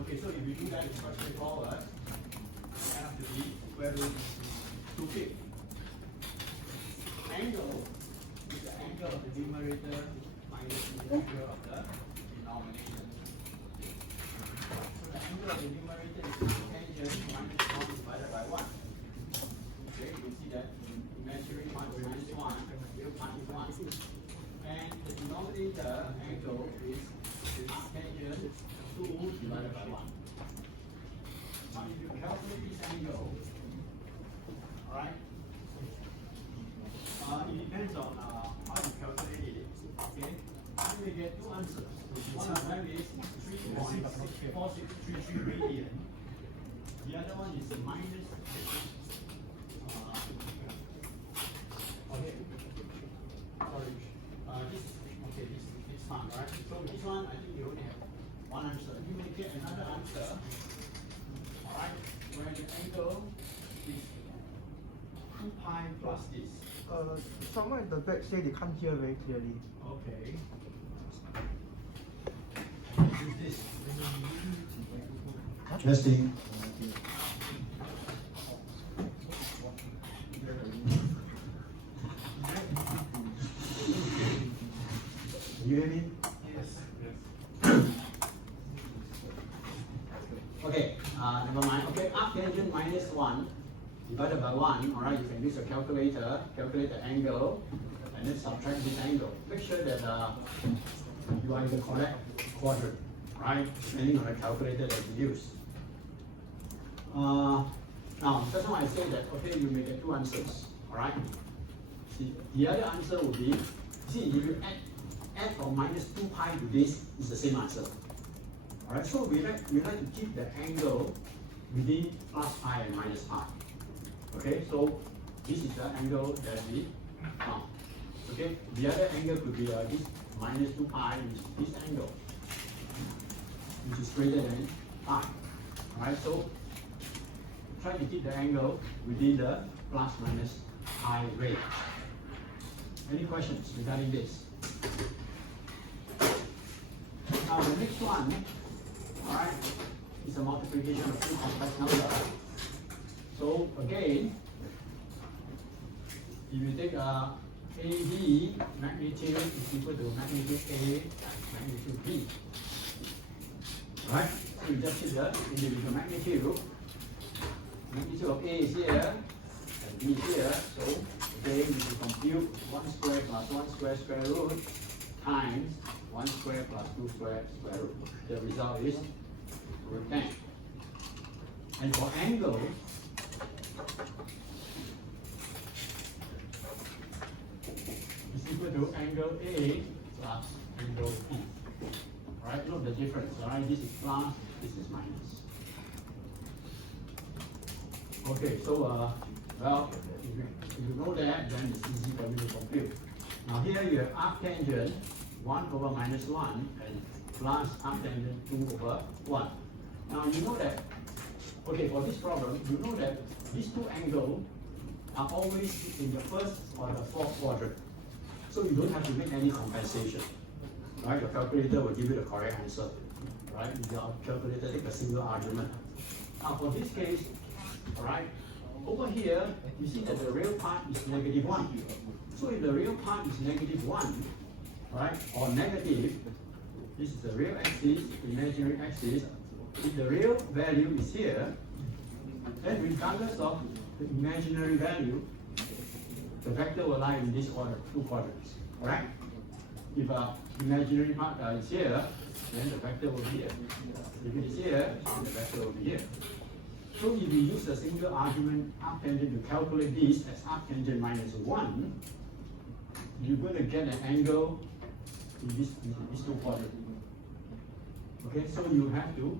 Okay, so if you do that, it's quite straightforward. It has to be square root 2p. Angle is the angle of the numerator minus the angle of the denominator. So the angle of the numerator is tangent minus 1 divided by 1. Okay, you see that imaginary part is minus 1, real part is 1. And the denominator angle is tangent 2 divided by 1. Now if you calculate this angle, alright, it depends on how you calculate it. Okay, you may get two answers. One of them is 3.4633 radian. The other one is minus. Okay, sorry. This one, right? So this one, I think you only have one answer. You may get another answer. Alright, where the angle is 2 pi plus this. Someone at the back say they can't hear very clearly. Okay. Use this. Testing. You hear me? Yes. Okay, never mind. Okay, arctangent minus 1 divided by 1. Alright, you can use a calculator, calculate the angle, and then subtract this angle. Make sure that you are in the correct quadrant, right? Depending on the calculator that you use. Now, that's why I say that, okay, you may get two answers, alright? See, the other answer would be, see, if you add or minus 2 pi to this, is the same answer. Alright, so we like to keep the angle within plus pi and minus pi. Okay, so this is the angle that we found. Okay, the other angle could be this minus 2 pi, which is this angle, which is greater than pi. Alright, so try to keep the angle within the plus minus pi range. Any questions regarding this? Now the next one, alright, is a multiplication of two complex numbers. So again, if you take AB magnitude is equal to magnitude A magnitude B. Right? So you just see the individual magnitude. Magnitude of A is here and B is here. So again, you can compute 1 square plus 1 square square root times 1 square plus 2 square square root. The result is root 10. And for angle, is equal to angle A plus angle B. Alright, note the difference. Alright, this is plus, this is minus. Okay, so well, if you know that, then it's easy for you to compute. Now here you have arctangent 1 over minus 1 and plus arctangent 2 over 1. Now you know that, okay, for this problem, you know that these two angles are always in the first or the fourth quadrant. So you don't have to make any compensation. Right? Your calculator will give you the correct answer. Right? Your calculator take a single argument. Now for this case, alright, over here, you see that the real part is negative 1. So if the real part is negative 1, right, or negative, this is the real axis, imaginary axis. If the real value is here, then regardless of the imaginary value, the vector will lie in this order, two quadrants, right? If a imaginary part is here, then the vector will be here. If it is here, then the vector will be here. So if you use a single argument arctangent to calculate this as arctangent minus 1, you're going to get an angle in these two quadrants. Okay, so you have to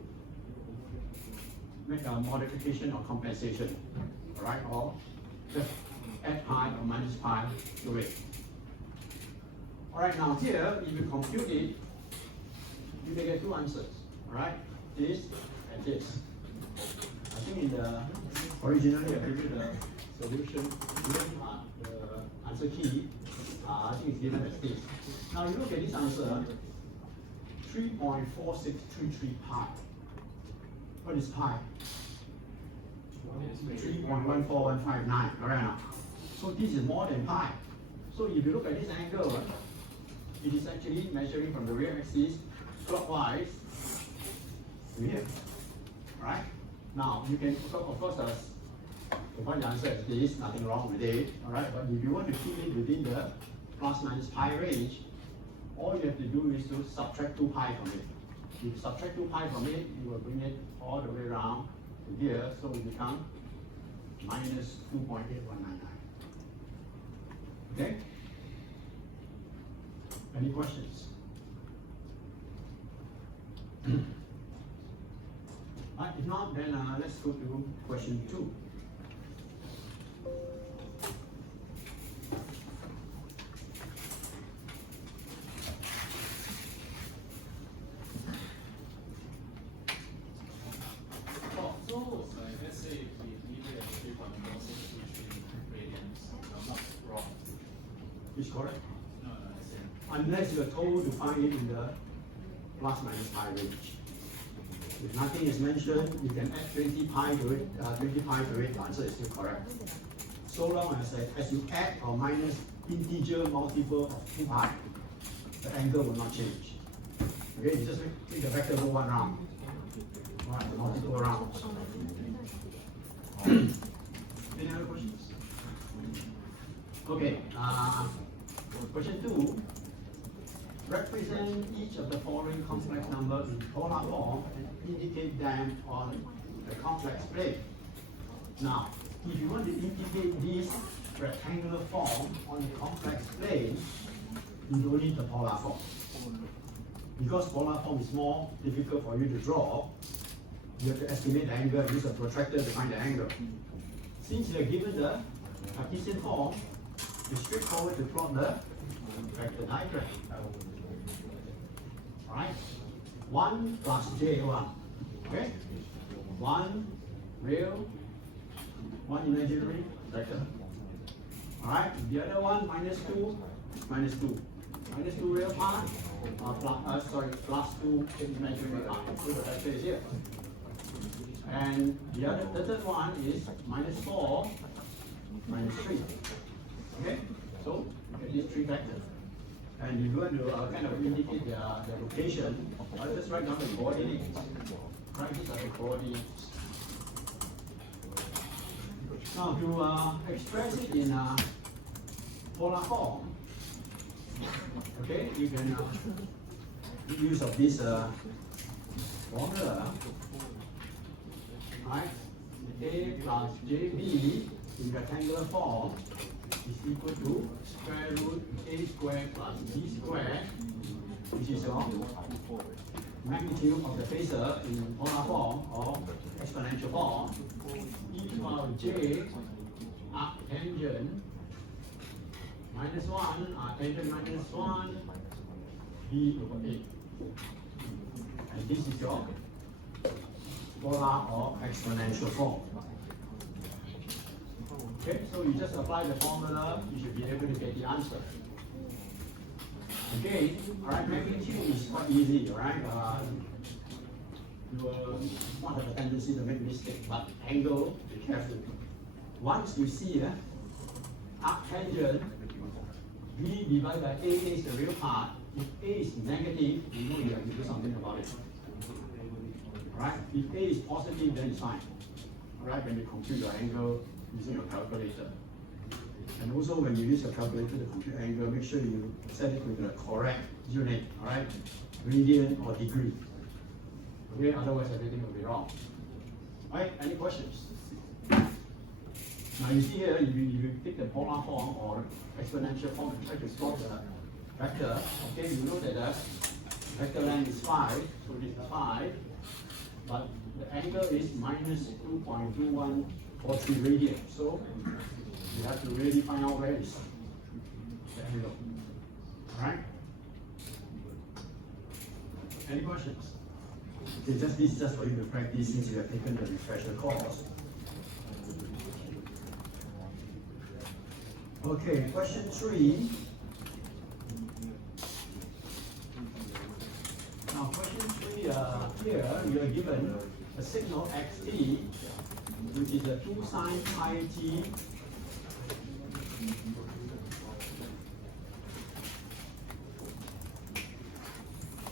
make a modification or compensation, all right, or just add pi or minus pi to it. All right, now here, if you compute it, you may get two answers, all right, this and this. I think in the originally I gave you the solution, the answer key. I think it's given as this. Now you look at this answer, 3.4633 pi. What is pi? 3.14159. Alright now. So this is more than pi. So if you look at this angle, it is actually measuring from the real axis clockwise to here. Right? Now you can of course to find the answer is this, nothing wrong with it. Alright, but if you want to keep it within the plus minus pi range, all you have to do is to subtract 2 pi from it. If you subtract 2 pi from it, you will bring it all the way around to here, so it becomes minus 2.8199. Okay? Any questions? If not, then let's go to question 2. Let's say we leave it at 3.4633 radians. I'm not wrong. Is correct? No, I said. Unless you are told to find it in the plus minus pi range. If nothing is mentioned, you can add 20 pi to it, the answer is still correct. So long as you add or minus integer multiple of 2 pi, the angle will not change. Okay, you just make the vector go one round. Right, multiple rounds. Any other questions? Okay, question 2. Represent each of the following complex numbers in polar form and indicate them on the complex plane. Now, if you want to indicate this rectangular form on the complex plane, you don't need the polar form. Because polar form is more difficult for you to draw, you have to estimate the angle and use a protractor to find the angle. Since you are given the Cartesian form, it's straightforward to plot the vector diagram. Alright? 1 plus J1. Okay? 1 real, 1 imaginary vector. Alright? The other one minus 2, minus 2. Minus 2 real part, plus 2 imaginary part. So the vector is here. And the third one is minus 4, minus 3. Okay? So you get these 3 vectors. And if you want to kind of indicate the location, I'll just write down the coordinates. Right, these are the coordinates. Now, to express it in polar form, okay, you can make use of this formula. Right? A plus JB in rectangular form is equal to square root A squared plus B squared, which is your magnitude of the phasor in polar form or exponential form, e to the power j arctangent minus 1, tangent minus 1, b over a. And this is your polar or exponential form. Okay, so you just apply the formula, you should be able to get the answer. Again, alright, magnitude is quite easy, alright? You will not have a tendency to make mistake, but angle, be careful. Once you see arctangent, b divided by a is the real part. If a is negative, you know you have to do something about it. Alright, if a is positive, then it's fine. Alright, when you compute your angle using your calculator. And also when you use your calculator to compute angle, make sure you set it with the correct unit, alright? Radian or degree. Okay, otherwise everything will be wrong. Alright, any questions? Now you see here, if you take the polar form or exponential form and try to solve the vector, okay, you know that the vector length is 5, so this is 5, but the angle is minus 2.2143 radian. So you have to really find out where is the angle. Alright? Any questions? Okay, this is just for you to practice since you have taken the refresher course. Okay, question 3. Now, question 3, here you are given a signal xt, which is a 2 sine pi t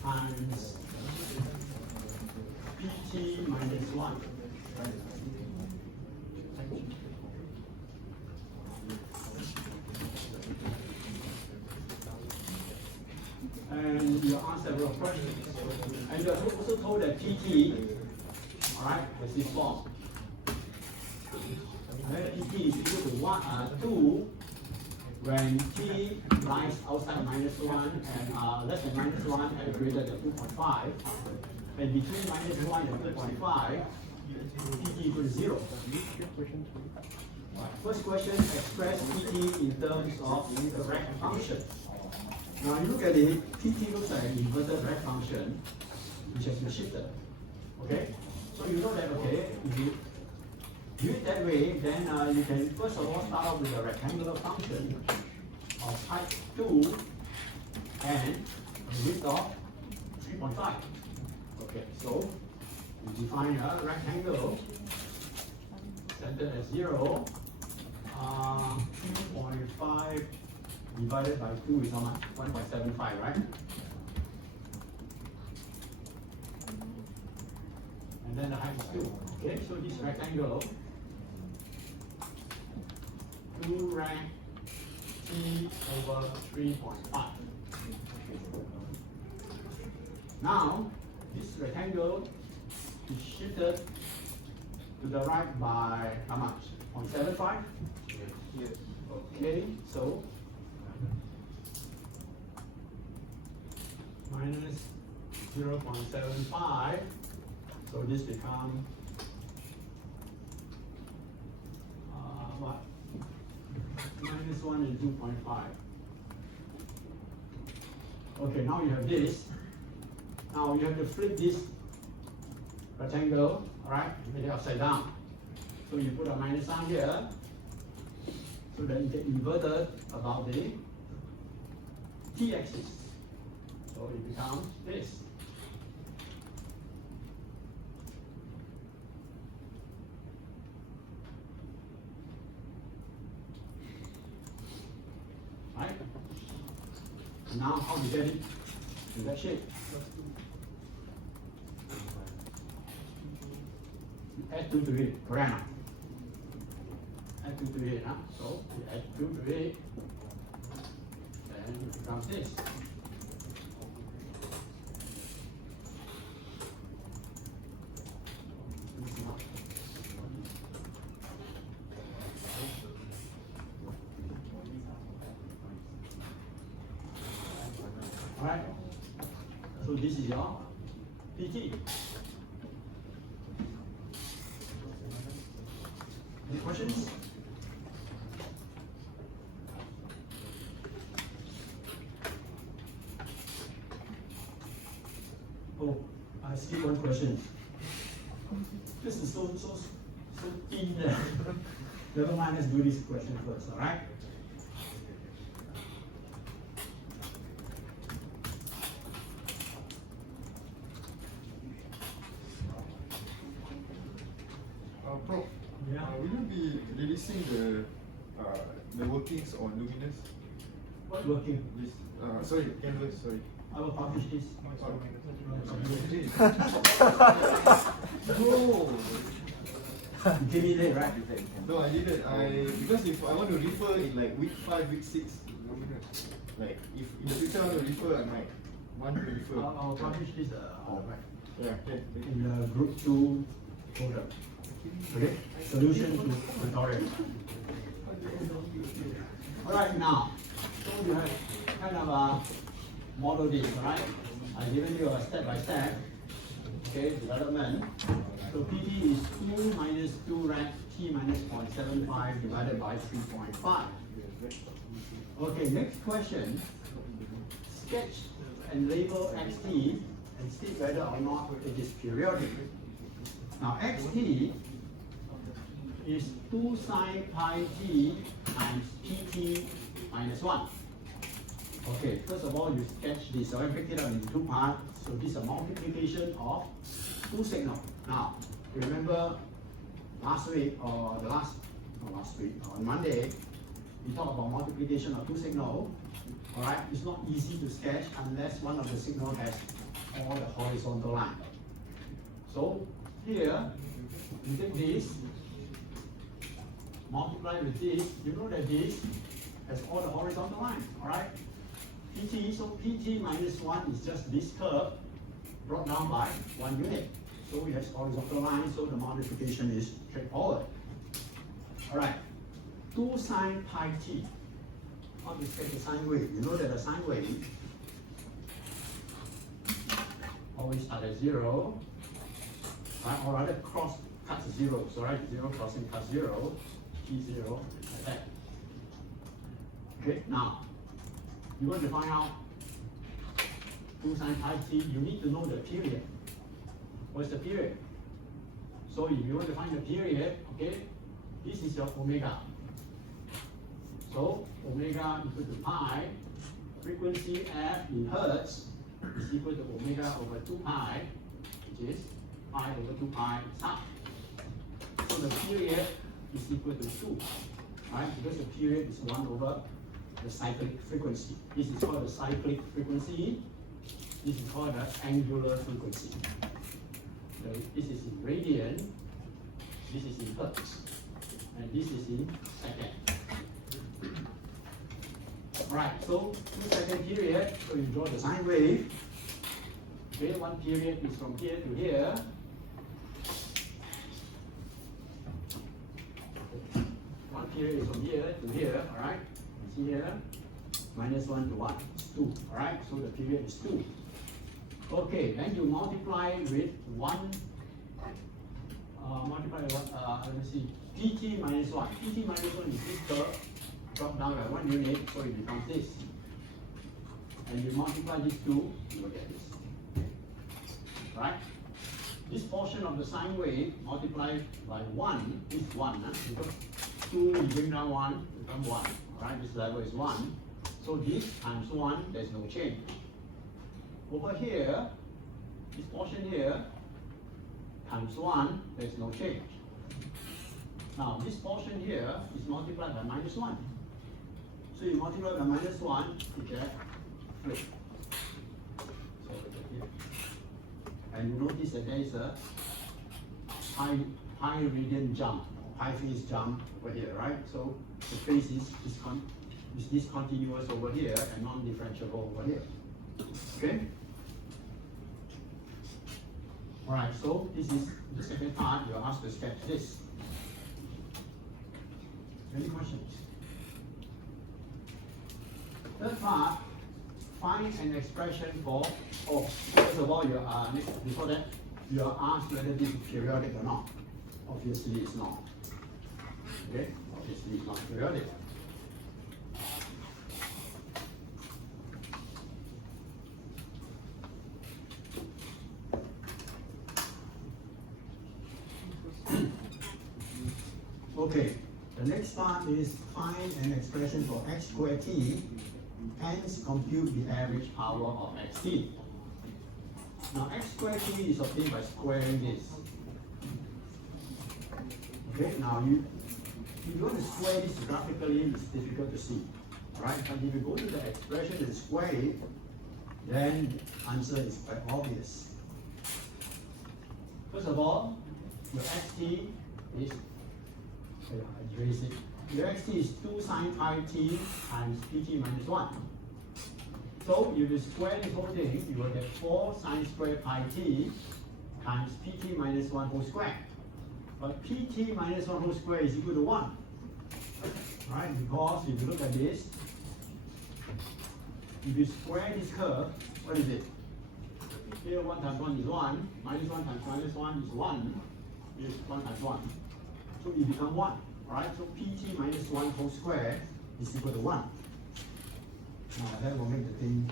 times pt minus 1. And you asked several questions. And you are also told that pt, alright, has this form. Pt is equal to 2 when t lies outside minus 1 and less than minus 1 and greater than 2.5. And between minus 1 and 2.5, pt equal to 0. First question, express pt in terms of the rank function. Now you look at it, pt looks like an inverted rank function, which has been shifted. Okay? So you know that, okay, if you do it that way, then you can first of all start off with a rectangular function of height 2 and width of 3.5. Okay, so we define a rectangle centered at 0, 3.5 divided by 2 is how much? 1.75, right? And then the height is 2. Okay, so this rectangle, 2 rank t over 3.5. Now, this rectangle is shifted to the right by how much? 0.75? Yes. Okay, so minus 0.75, so this becomes what? Minus 1 and 2.5. Okay, now you have this. Now you have to flip this rectangle, alright, make it upside down. So you put a minus sign here, so that you get inverted about the t-axis. So it becomes this. Right? Now how to get it in that shape? You add 2 to it, correct? Add 2 to it, huh? So you add 2 to it, then it becomes this. Alright, so this is your PT. Any questions? Let's skip one question. This is so thin there. Never mind, let's do this question first, alright? Prof, Yeah. will you be releasing the workings on luminous? What working? This, sorry, canvas, sorry. I will publish this. No, You gave me that, right? no, I didn't. Because if I want to refer in like week 5, week 6, like if in the future I want to refer, I might want to refer. I'll publish this on the web. Yeah, okay. In the group 2 folder. Okay? Solution to tutorial. Alright, now, so you have kind of model this, right? I've given you a step-by-step, okay, development. So PT is 2 minus 2 rad T minus 0.75 divided by 3.5. Okay, next question. Sketch and label xt and state whether or not it is periodic. Now xt is 2 sine pi t times pt minus 1. Okay, first of all, you sketch this, so I break it up into 2 parts. So this is a multiplication of 2 signals. Now, remember last week, or not last week, on Monday, we talked about multiplication of 2 signals. Alright, it's not easy to sketch unless one of the signals has all the horizontal line. So here, you take this, multiply with this, you know that this has all the horizontal lines, alright? PT, so PT minus 1 is just this curve brought down by 1 unit. So it has horizontal lines, so the multiplication is straightforward. Alright, 2 sine pi t. How to sketch the sine wave? You know that the sine wave always start at 0, right? Or rather cross cuts 0, so right, 0 crossing cuts 0, t0, like that. Okay, now, you want to find out 2 sine pi t, you need to know the period. What's the period? So if you want to find the period, okay, this is your omega. So omega equal to pi, frequency f in hertz is equal to omega over 2 pi, which is pi over 2 pi half. So the period is equal to 2, right? Because the period is 1 over the cyclic frequency. This is called the cyclic frequency. This is called the angular frequency. So this is in radian, this is in hertz, and this is in second. Right, so 2 second period, so you draw the sine wave. Okay, one period is from here to here. One period is from here to here, alright? You see here, minus 1 to 1, it's 2, alright? So the period is 2. Okay, then you multiply with 1, multiply with let me see, pt minus 1. Pt minus 1 is this curve, drop down by 1 unit, so it becomes this. And you multiply these two, you will get this. Right? This portion of the sine wave multiplied by 1 is 1, because 2 you bring down 1, become 1. Alright, this level is 1. So this times 1, there's no change. Over here, this portion here, times 1, there's no change. Now, this portion here is multiplied by minus 1. So you multiply by minus 1, you get flip. So here. And you notice that there is a high radian jump, high phase jump over here, right? So the phase is discontinuous over here and non-differentiable over here. Okay? Alright, so this is the second part, you're asked to sketch this. Any questions? Third part, find an expression for, first of all, you are, before that, you are asked whether this is periodic or not. Obviously it's not. Okay? Obviously it's not periodic. Okay, the next part is find an expression for x squared t, hence compute the average power of xt. Now x squared t is obtained by squaring this. Okay, now if you want to square this graphically, it's difficult to see. Alright, but if you go to the expression and square it, then the answer is quite obvious. First of all, your xt is, I erase it. Your xt is 2 sine pi t times pt minus 1. So if you square this whole thing, you will get 4 sine squared pi t times pt minus 1 whole square. But pt minus 1 whole square is equal to 1. Right? Because if you look at this, if you square this curve, what is it? Here 1 times 1 is 1, minus 1 times minus 1 is 1, is 1 times 1. So it becomes 1, right? So pt minus 1 whole square is equal to 1. Now that will make the thing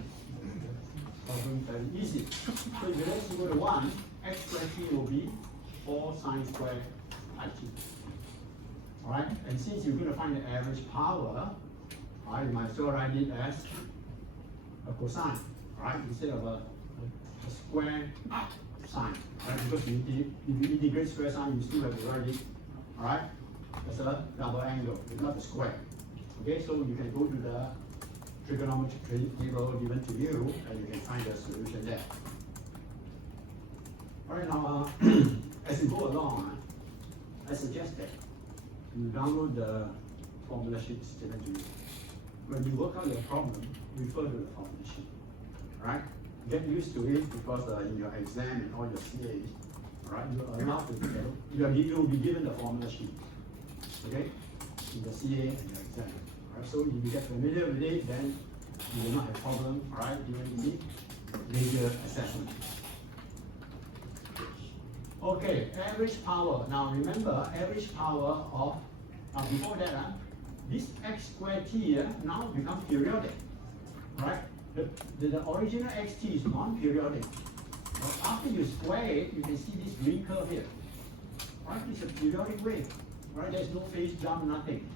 problem very easy. So if x equal to 1, x squared t will be 4 sine squared pi t. Alright, and since you're going to find the average power, you might as well write it as a cosine, right? Instead of a square sine, right? Because if you integrate square sine, you still have to write it, alright? As a double angle, it's not a square. Okay, so you can go to the trigonometry table given to you, and you can find the solution there. Alright, now as you go along, I suggest that you download the formula sheets given to you. When you work out your problem, refer to the formula sheet. Right? Get used to it because in your exam and all your CAs, right, you're allowed to you will be given the formula sheet. Okay? In the CA and your exam. Right? So if you get familiar with it, then you will not have problem, right, during the major assessment. Okay, average power. Now remember, average power of, before that, this x squared t now becomes periodic, right? The original xt is non-periodic. But after you square it, you can see this green curve here. Right? It's a periodic wave. Right? There's no phase jump, nothing.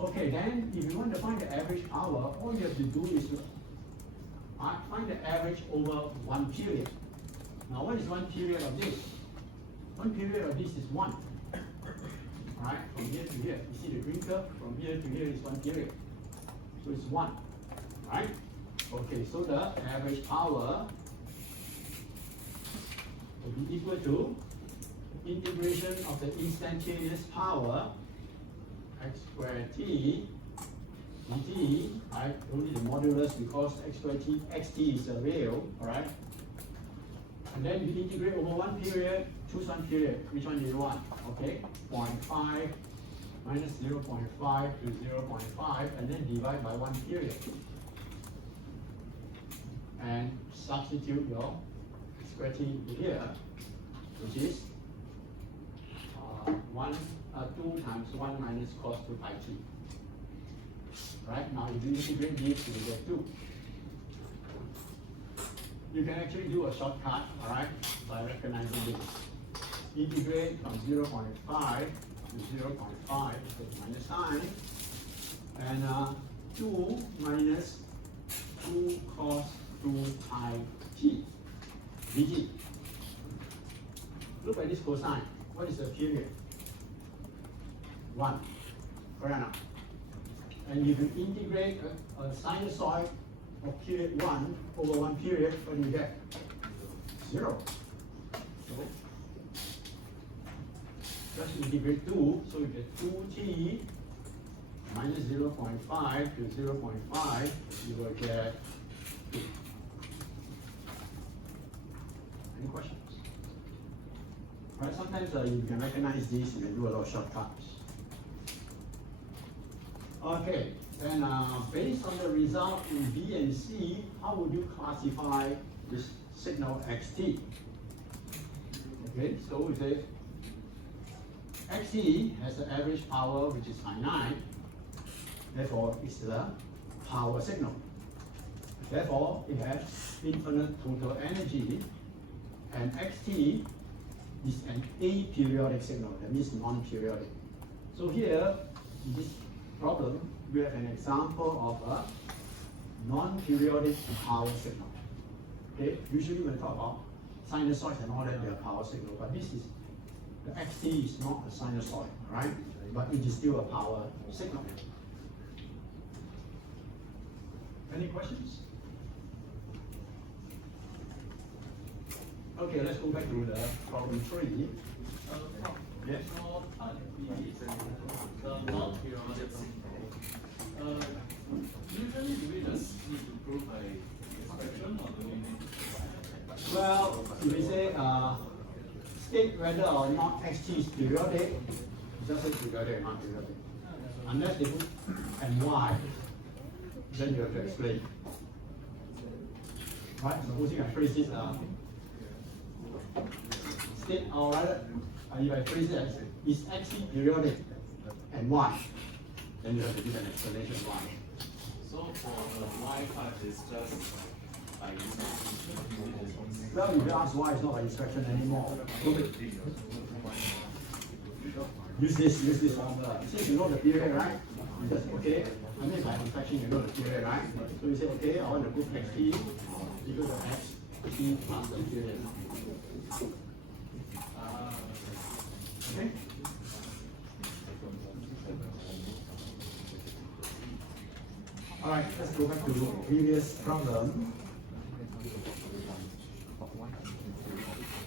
Okay, then if you want to find the average power, all you have to do is to find the average over one period. Now what is one period of this? One period of this is 1. Right? From here to here. You see the green curve? From here to here is one period. So it's 1. Right? Okay, so the average power will be equal to integration of the instantaneous power x squared t dt, right? Only the modulus because x squared t xt is a real, alright? And then you integrate over one period, choose one period. Which one do you want? Okay, 0.5 minus 0.5 to 0.5, and then divide by one period. And substitute your square t here, which is 2 times 1 minus cos 2 pi t. Right, now if you integrate this, you will get 2. You can actually do a shortcut, alright, by recognizing this. Integrate from 0.5 to 0.5, take minus sign, and 2 minus 2 cos 2 pi t dt. Look at this cosine. What is the period? 1. Correct now. And if you integrate a sinusoid of period 1 over one period, what do you get? 0. So just integrate 2, so you get 2t minus 0.5 to 0.5, you will get 2. Any questions? Right, sometimes you can recognize this, you can do a lot of shortcuts. Okay, then based on the result in B and C, how would you classify this signal xt? Okay, so we say xt has an average power which is finite, therefore it's the power signal. Therefore, it has infinite total energy, and xt is an aperiodic signal, that means non-periodic. So here, in this problem, we have an example of a non-periodic power signal. Okay, usually when we talk about sinusoids and all that, they are power signal, but this is, the XT is not a sinusoid, right? But it is still a power signal. Any questions? Okay, let's go back to the problem 3. Yes. For part B, the non-periodic signal, usually do we just need to prove by expression or do we need to Well, if we say state whether or not XT is periodic, just say periodic or not periodic. Unless they put and why, then you have to explain. Right? Supposing I phrase this state, or rather, if I phrase it as is XT periodic and why, then you have to give an explanation why. So for the Y part, it's just by inspection. Well, if you ask why, it's not by inspection anymore. Use this formula. Since you know the period, right? You just, okay, I mean by inspection you know the period, right? So you say, okay, I want to put XT equal to XT plus the period. Okay? Alright, let's go back to the previous problem.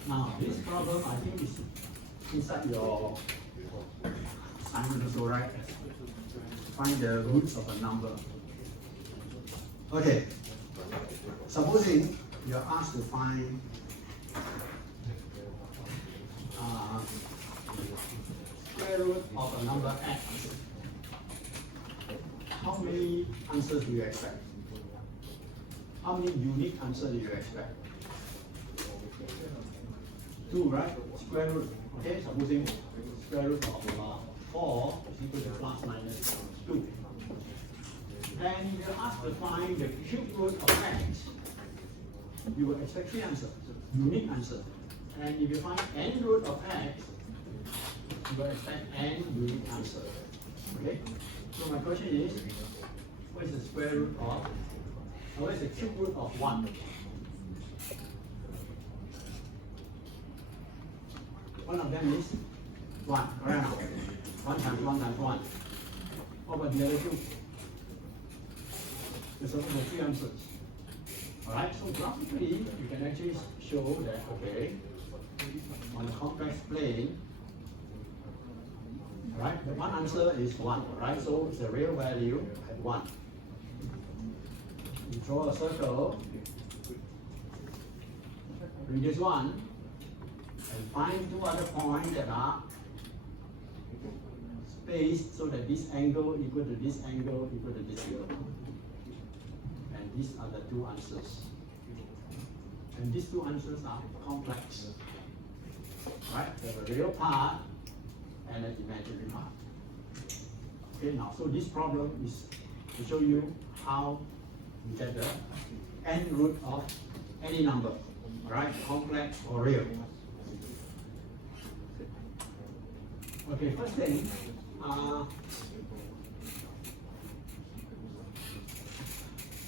Now, this problem I think is inside your assignment also, right? Find the roots of a number. Okay, supposing you're asked to find square root of a number x. How many answers do you expect? How many unique answers do you expect? 2, right? Square root. Okay, supposing square root of 4 is equal to plus minus 2. Then you're asked to find the cube root of x. You will expect 3 answers, unique answers. And if you find n root of x, you will expect n unique answers. Okay? So my question is, what is the square root of, or what is the cube root of 1? One of them is 1, correct? 1 times 1 times 1. What about the other two? There's also 3 answers. Alright, so graphically, you can actually show that, okay, on a complex plane, right, the one answer is 1, right? So it's a real value at 1. You draw a circle, radius 1, and find 2 other points that are spaced so that this angle equal to this angle equal to this angle. And these are the 2 answers. And these 2 answers are complex. Right? There's a real part and an imaginary part. Okay, now, so this problem is to show you how you get the n root of any number, right? Complex or real. Okay, first thing,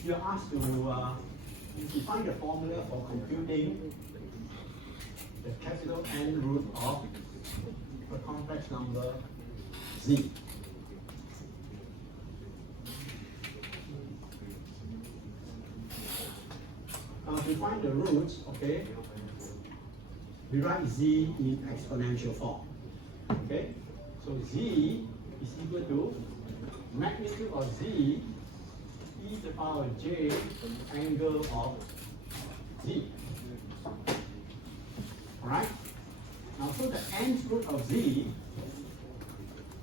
you're asked to define the formula for computing the capital N root of a complex number z. To find the roots, okay, we write z in exponential form. Okay, so z is equal to magnitude of z e to the power j angle of z. Alright? Now, so the nth root of z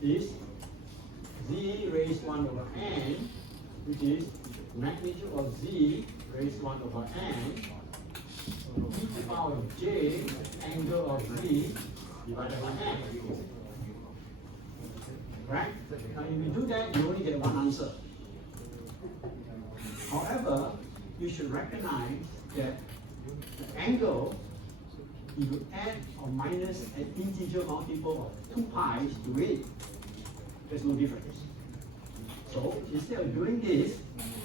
is z raised 1 over n, which is magnitude of z raised 1 over n, e to the power of j angle of z divided by n. Right? Now, if you do that, you only get one answer. However, you should recognize that the angle if you add or minus an integer multiple of 2 pi to it, there's no difference. So instead of doing this,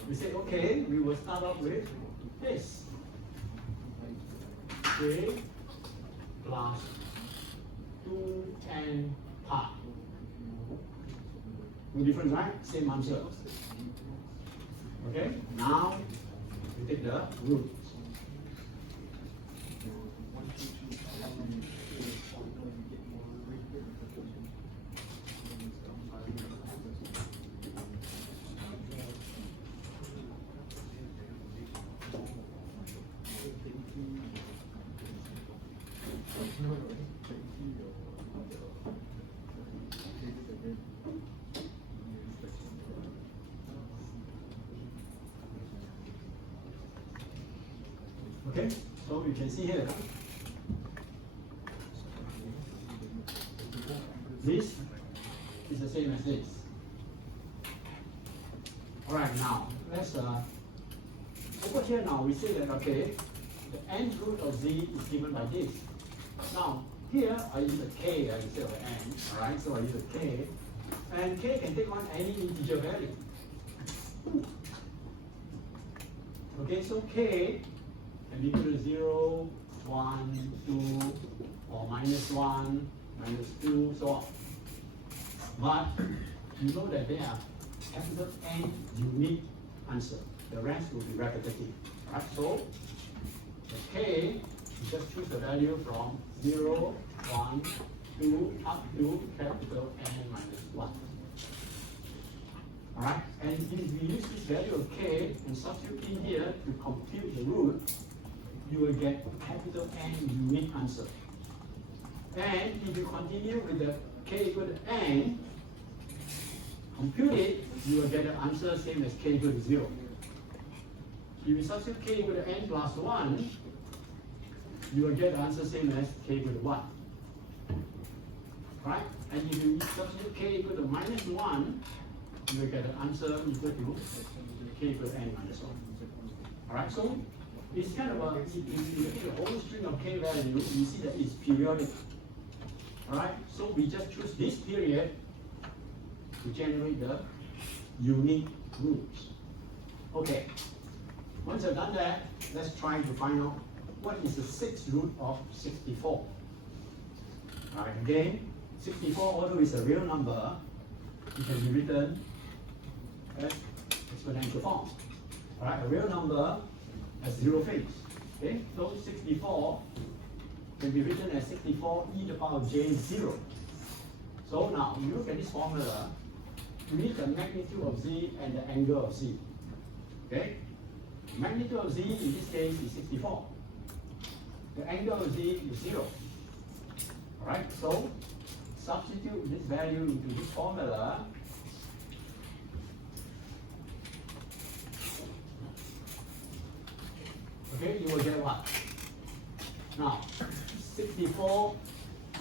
we say, okay, we will start off with this. K plus 2n pi. No difference, right? Same answer. Okay, now we take the root. Okay, so you can see here, this is the same as this. All right, now let's over here now we say that okay, the nth root of z is given by this. Now here I use a k instead of an n. All right, so I use a k, and k can take on any integer value. Okay, so k can be equal to 0, 1, 2, or minus 1, minus 2, so on. But you know that there are capital N unique answer. The rest will be repetitive. Right? So the k, you just choose the value from 0, 1, 2, up to capital N minus 1. Alright? And if we use this value of k and substitute in here to compute the root, you will get capital N unique answer. And if you continue with the k equal to n, compute it, you will get the answer same as k equal to 0. If you substitute k equal to n plus 1, you will get the answer same as k equal to 1. Right? And if you substitute k equal to minus 1, you will get the answer equal to k equal to n minus 1. Alright, so it's kind of a, if you look at the whole string of k value, you see that it's periodic. Alright, so we just choose this period to generate the unique roots. Okay, once you've done that, let's try to find out what is the sixth root of 64. Alright, again, 64, although it's a real number, it can be written as exponential form. Alright, a real number has 0 phase. Okay, so 64 can be written as 64 e to the power of j 0. So now you look at this formula, you need the magnitude of z and the angle of z. Okay, magnitude of z in this case is 64. The angle of z is 0. Alright, so substitute this value into this formula. Okay, you will get what? Now, 64,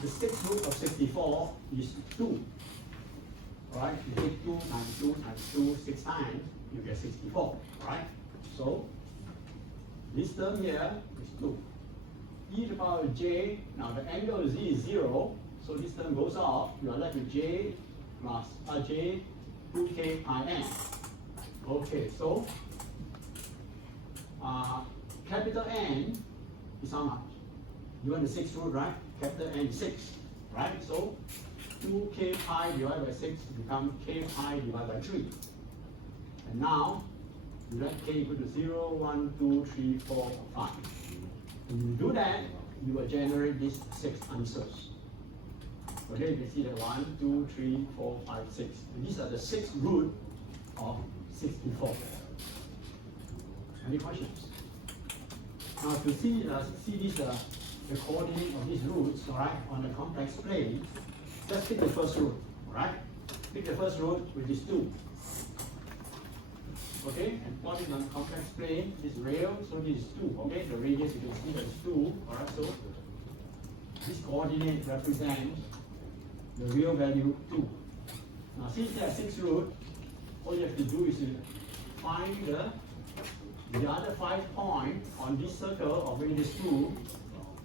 the sixth root of 64 is 2. Alright, you take 2 times 2 times 2 6 times, you get 64. Alright, so this term here is 2. E to the power of j, now the angle of z is 0, so this term goes off, you are left with j plus j 2k pi n. Okay, so capital N is how much? You want the sixth root, right? Capital N is 6, right? So 2k pi divided by 6 become k pi divided by 3. And now you let k equal to 0, 1, 2, 3, 4, 5. When you do that, you will generate these 6 answers. Okay, you can see that 1, 2, 3, 4, 5, 6. And these are the 6 root of 64. Any questions? Now to see this, the coordinate of these roots, all right, on the complex plane, just pick the first root, all right? Pick the first root, which is 2. Okay, and plot it on the complex plane, this rail, so this is 2, okay? The radius, you can see that is 2, all right? So this coordinate represents the real value 2. Now since there are 6 roots, all you have to do is to find the other 5 points on this circle of radius 2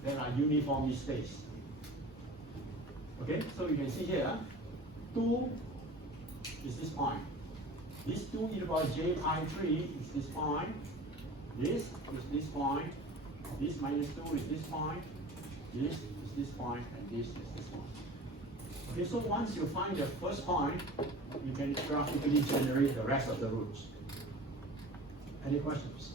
that are uniformly spaced. Okay, so you can see here, 2 is this point. This 2 e to the power j pi 3 is this point. This is this point. This minus 2 is this point. This is this point, and this is this point. Okay, so once you find the first point, you can graphically generate the rest of the roots. Any questions?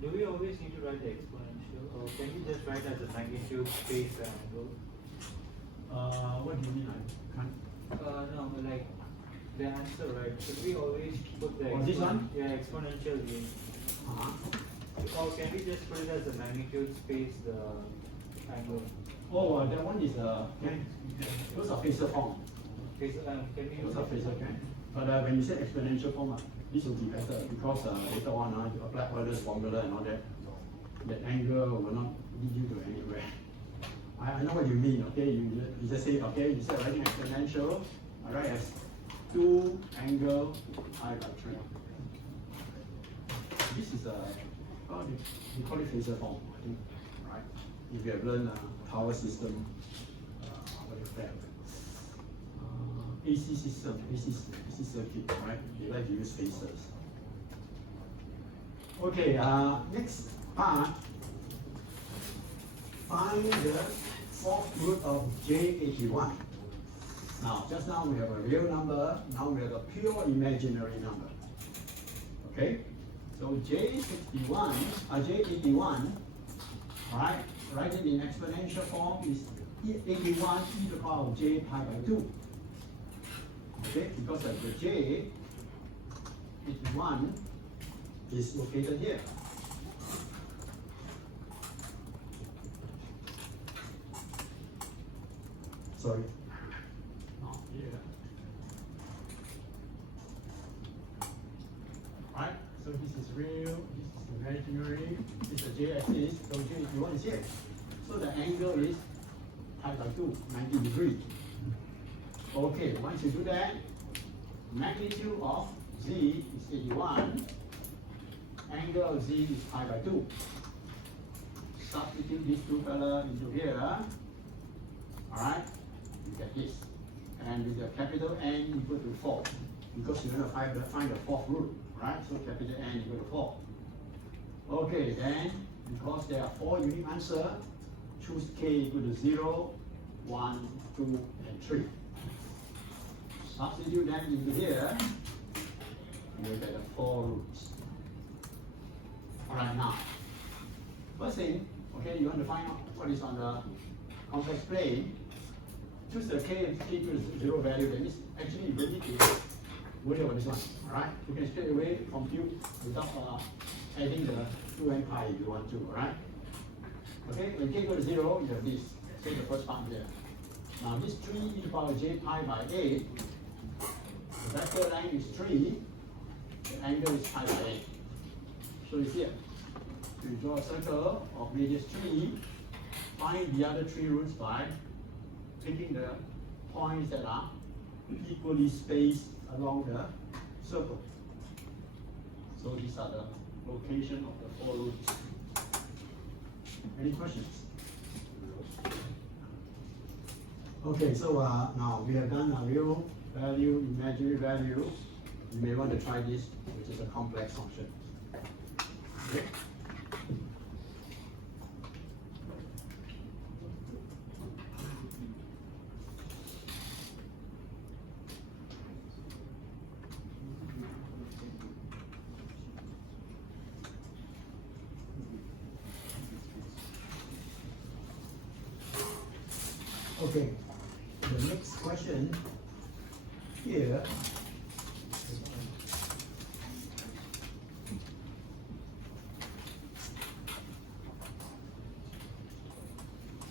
Do we always need to write the exponential, or can we just write as a magnitude, space, and angle? What do you mean? I can't. No, like the answer, right? Should we always put the Oh, this one? Yeah, exponential gain. Or can we just put it as the magnitude, space, the angle? Oh, that one is those are phasor form. Phase, can we Those use are phasor, okay? But when you say exponential form, this will be better because later on you apply all this formula and all that. That angle will not lead you to anywhere. I know what you mean, okay? You just say, okay, you said writing exponential, I write as 2 angle pi by 3. This is they call it phasor form, I think, right? If you have learned power system, what is that? AC system, AC circuit, right? They like to use phasors. Okay, next part. Find the 4th root of J81. Now, just now we have a real number, now we have a pure imaginary number. Okay? So J81, right? Write it in exponential form is 81 e to the power of j pi by 2. Okay, because of the j, 81 is located here. Sorry. Not here. Right? So this is real, this is imaginary, this is the j-axis, so j81 is here. So the angle is pi by 2, 90 degrees. Okay, once you do that, magnitude of z is 81, angle of z is pi by 2. Substitute these two fellas into here, alright, you get this. And with the capital N equal to 4, because you're going to find the 4th root, right? So capital N equal to 4. Okay, then, because there are 4 unique answers, choose k equal to 0, 1, 2, and 3. Substitute them into here, you get the 4 roots. Alright, now, first thing, okay, you want to find out what is on the complex plane. Choose the k equal to 0 value, that means actually you don't need to worry about this one. Alright, you can straight away compute without adding the 2n pi if you want to, alright? Okay, when k equal to 0, you have this. Take the first part here. Now this 3 e to the power j pi by 8, the vector length is 3, the angle is pi by 8. So you see it. You draw a circle of radius 3, find the other 3 roots by picking the points that are equally spaced along the circle. So these are the location of the 4 roots. Any questions? Okay, so now we have done a real value, imaginary value. You may want to try this, which is a complex function. Okay. Okay, the next question here.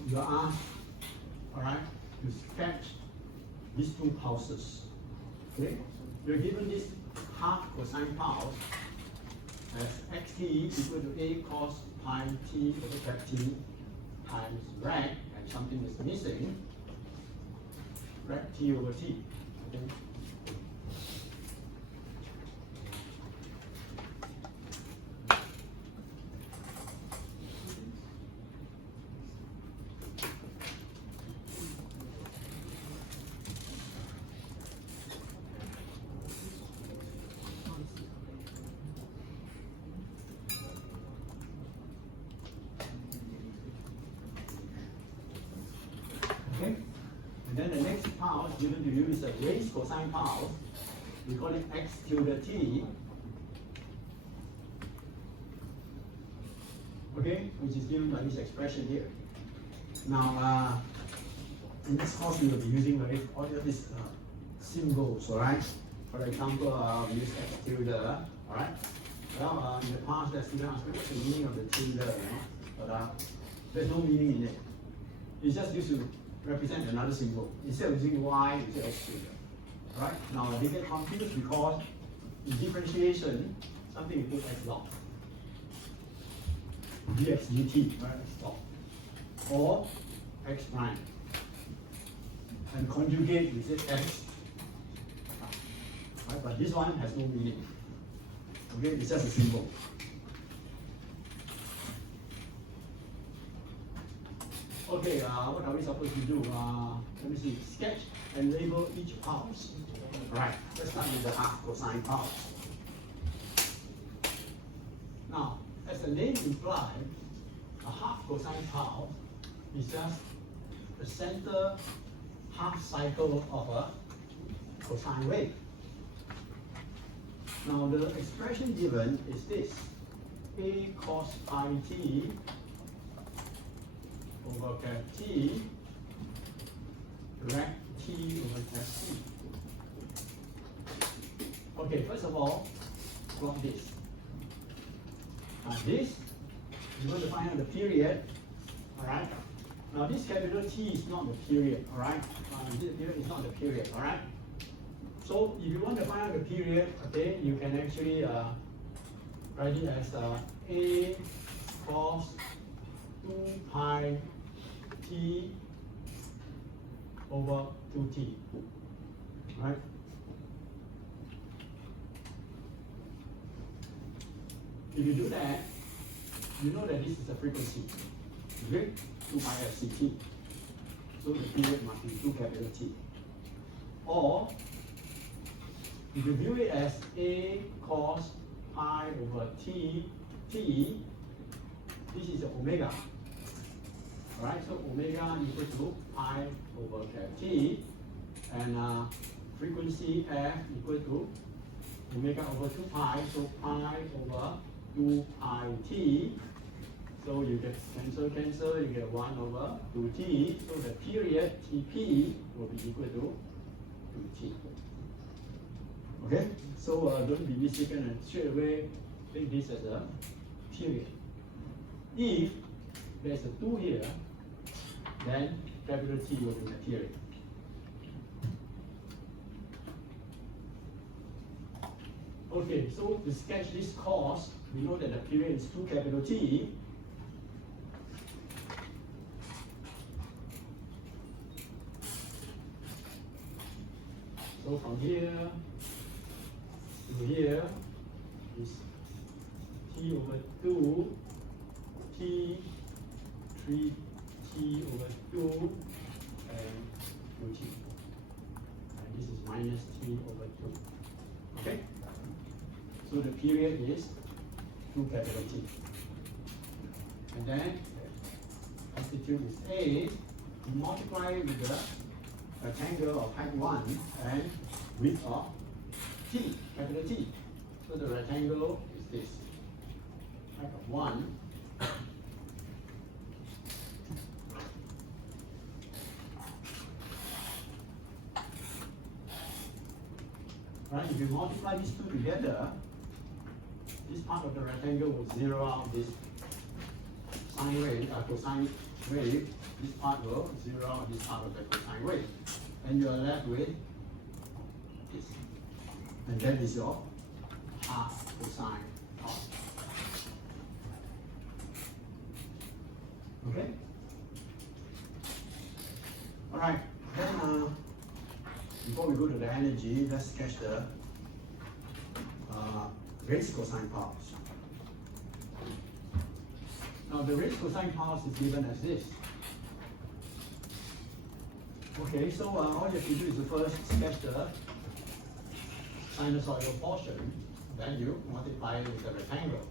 You are asked, all right, to sketch these 2 pulses. Okay, you're given this half cosine pulse as xt equal to a cos pi t over t times rad, and something is missing, rad t over t. Okay. is a raised cosine power. We call it x tilde t. Okay, which is given by this expression here. Now, in this course, we will be using all of these symbols, all right? For example, we use x tilde, all right? Well, in the past, the student asked me what's the meaning of the tilde, you know? But there's no meaning in it. It's just used to represent another symbol. Instead of using y, we say x tilde. All right? Now, they get confused because in differentiation, something we put x log. dx dt, right? X log. Or x prime. And conjugate, we say x. Right? But this one has no meaning. Okay, it's just a symbol. Okay, what are we supposed to do? Let me see. Sketch and label each pulse. Right, let's start with the half cosine pulse. Now, as the name implies, a half cosine pulse is just the center half cycle of a cosine wave. Now, the expression given is this: a cos pi t over cap t, rect t over cap t. Okay, first of all, plot this. This, you want to find out the period, all right? Now, this capital T is not the period, all right? This here is not the period, all right? So, if you want to find out the period, okay, you can actually write it as a cos 2 pi t over 2t, right? If you do that, you know that this is a frequency, okay? 2 pi fct. So the period must be 2 capital T. Or, if you view it as a cos pi over t, this is omega. Alright, so omega equal to pi over cap t, and frequency f equal to omega over 2 pi, so pi over 2 pi t. So you get cancel, you get 1 over 2t. So the period Tp will be equal to 2t. Okay, so don't be mistaken and straight away take this as a period. If there's a 2 here, then capital T will be the period. Okay, so to sketch this cos, we know that the period is 2 capital T. So from here to here is T over 2, T, 3T over 2, and 2T. And this is minus T over 2. Okay? So the period is 2 capital T. And then amplitude is A, multiply with the rectangle of height 1 and width of T, capital T. So the rectangle is this, height of 1. Right, if you multiply these two together, this part of the rectangle will zero out this sine wave, cosine wave. This part will zero out this part of the cosine wave. And you are left with this. And that is your half cosine part. Okay? Alright, then before we go to the energy, let's sketch the raised cosine powers. Now the raised cosine powers is given as this. Okay, so all you have to do is to first sketch the sinusoidal portion, then you multiply it with the rectangle.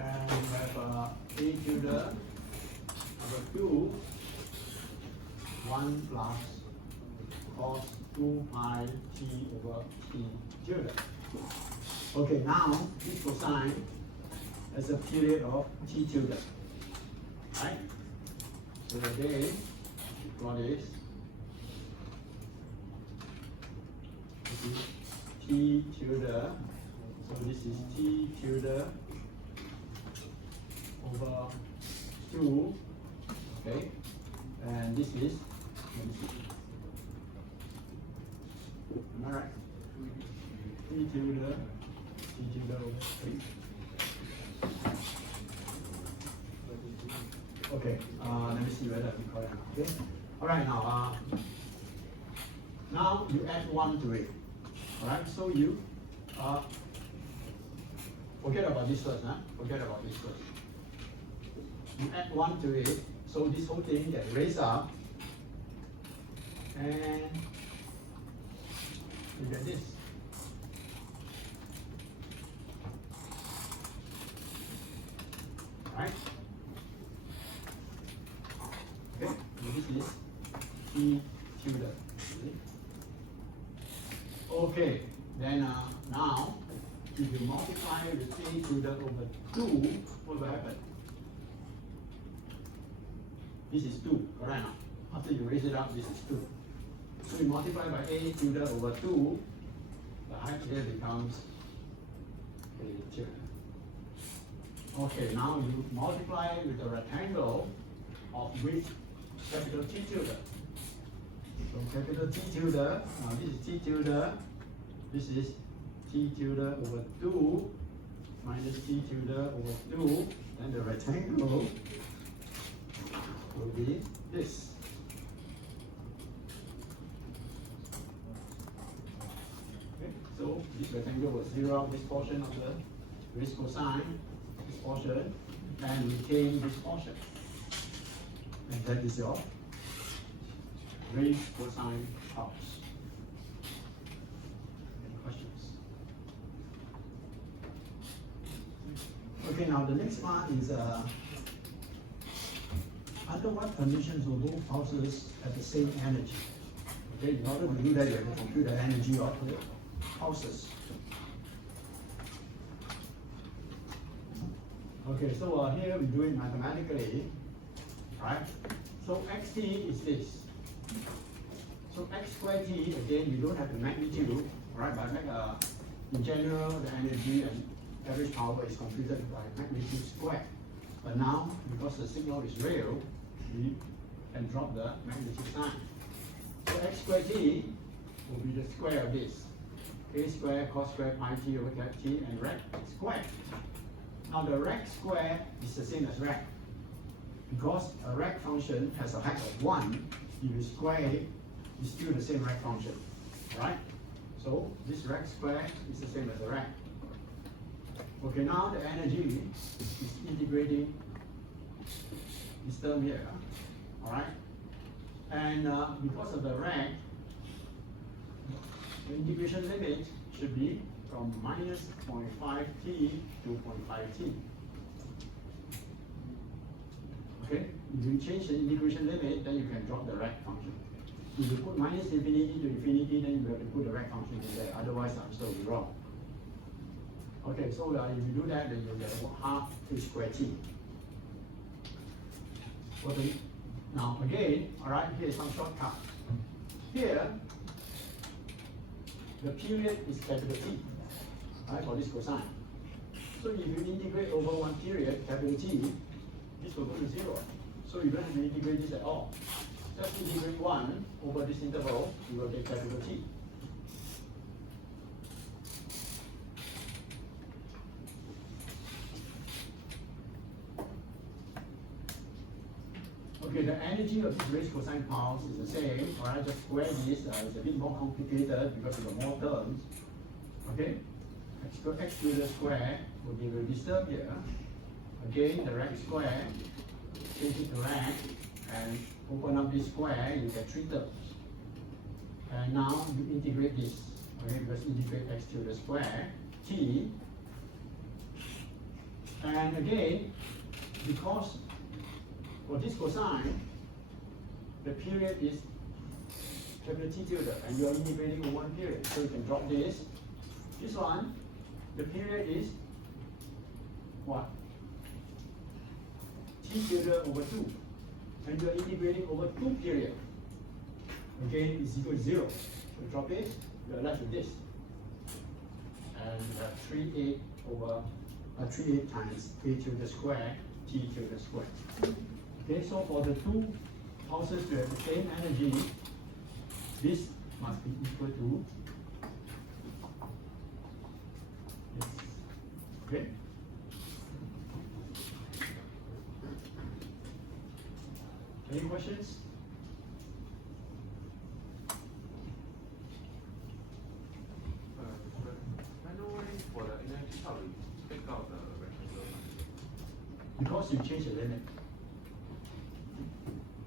And you have a tilde over 2 1 plus cos 2 pi t over t tilde. Okay, now this cosine has a period of t tilde, right? So again, we got this. This is t tilde. So this is t tilde over 2, okay? And this is, let me see. Am I right? T tilde over 3. Okay, let me see whether we correct. Okay. All right, now you add 1 to it. All right, so you forget about this first, huh? Forget about this first. You add 1 to it, so this whole thing gets raised up, and you get this. Right? Okay, so this is t tilde. Okay, then now if you multiply with t tilde over 2, what will happen? This is 2, correct now? After you raise it up, this is 2. So you multiply by a tilde over 2, the height here becomes a tilde. Okay, now you multiply with the rectangle of width capital T tilde. So capital T tilde, now this is T tilde, this is T tilde over 2 minus T tilde over 2, and the rectangle will be this. Okay, so this rectangle will zero out this portion of the raised cosine, this portion, and retain this portion. And that is your raised cosine house. Any questions? Okay, now the next part is under what conditions will both houses have the same energy? Okay, in order to do that, you have to compute the energy of the houses. Okay, so here we do it mathematically, right? So xt is this. So x squared t, again, we don't have the magnitude, right? But in general, the energy and average power is computed by magnitude squared. But now, because the signal is real, we can drop the magnitude sign. So x squared t will be the square of this. A squared cos squared pi t over cap t and rec squared. Now the rec squared is the same as rec. Because a rec function has a height of 1, if you square it, it's still the same rec function. Right? So this rec squared is the same as a rec. Okay, now the energy is integrating this term here. Alright? And because of the rec, the integration limit should be from minus 0.5t to 0.5t. Okay? If you change the integration limit, then you can drop the rec function. If you put minus infinity to infinity, then you have to put the rec function in there. Otherwise, the answer will be wrong. Okay, so if you do that, then you get half h squared t. Okay. Now again, alright, here's some shortcut. Here, the period is capital T, right, for this cosine. So if you integrate over one period, capital T, this will go to 0. So you don't have to integrate this at all. Just integrate 1 over this interval, you will get capital T. Okay, the energy of this raised cosine pulse is the same. Alright, just square this. It's a bit more complicated because of the more terms. Okay, x to the square will be disturbed here. Again, the rec square, change it to rec, and open up this square, you get 3 terms. And now you integrate this. Okay, because integrate x to the square, t. And again, because for this cosine, the period is capital T tilde, and you are integrating over one period. So you can drop this. This one, the period is what? T tilde over 2. And you are integrating over 2 period. Again, is equal to 0. So drop it, you are left with this. And 3/8 over 3/8 times A tilde square, T tilde square. Okay, so for the two pulses to have the same energy, this must be equal to this. Okay? Any questions? I know why for the energy how we take out the rectangle. Because you change the limit.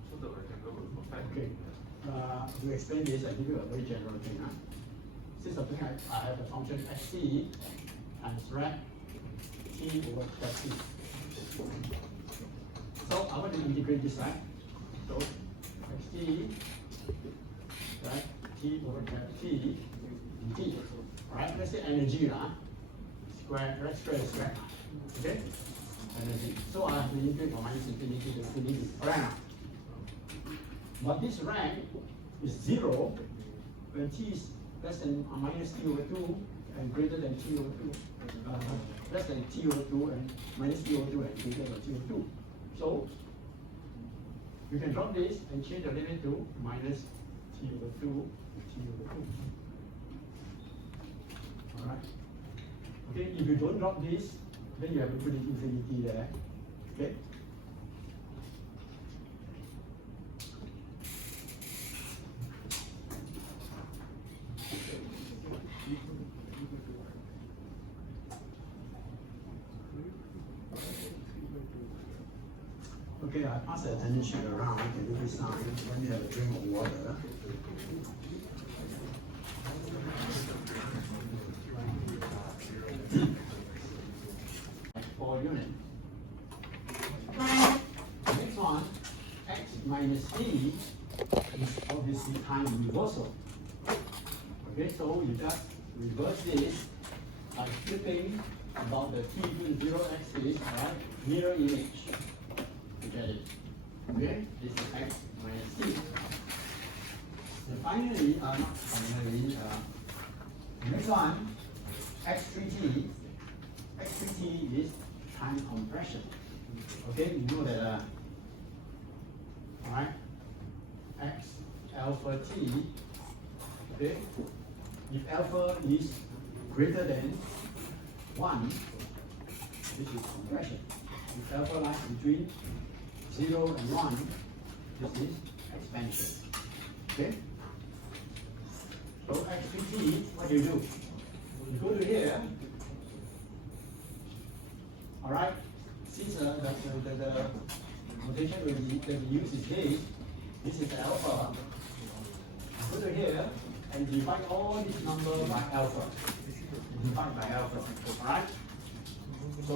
So the rectangle will perfect. Okay. To explain this, I give you a very general thing. Since something I have a function xt times rect t over cap t. So I want to integrate this, right? So xt right t over cap t dt. Right? Let's say energy square rect square is square. Okay? Energy. So I have to integrate from minus infinity to infinity. Alright now. But this rank is 0 when t is less than minus t over 2 and greater than t over 2. Less than t over 2 and minus t over 2 and greater than t over 2. So you can drop this and change the limit to minus t over 2 to t over 2. Alright? Okay, if you don't drop this, then you have to put in infinity there. Okay? Okay, I pass the attendance sheet around. You can do this now. Let me have a drink of water. For unit. Next one, x minus t is obviously time reversal. Okay, so you just reverse this by flipping about the t equals 0 axis, right? Mirror image. You get it. Okay, this is x minus t. And finally, not finally, next one, x3t. x3t is time compression. Okay, you know that, alright, x alpha t, okay, if alpha is greater than 1, this is compression. If alpha lies between 0 and 1, this is expansion. Okay? So x3t, what do? You go to here, alright, since the notation that we use is this is alpha. Go to here and divide all this number by alpha. Divide by alpha, alright? So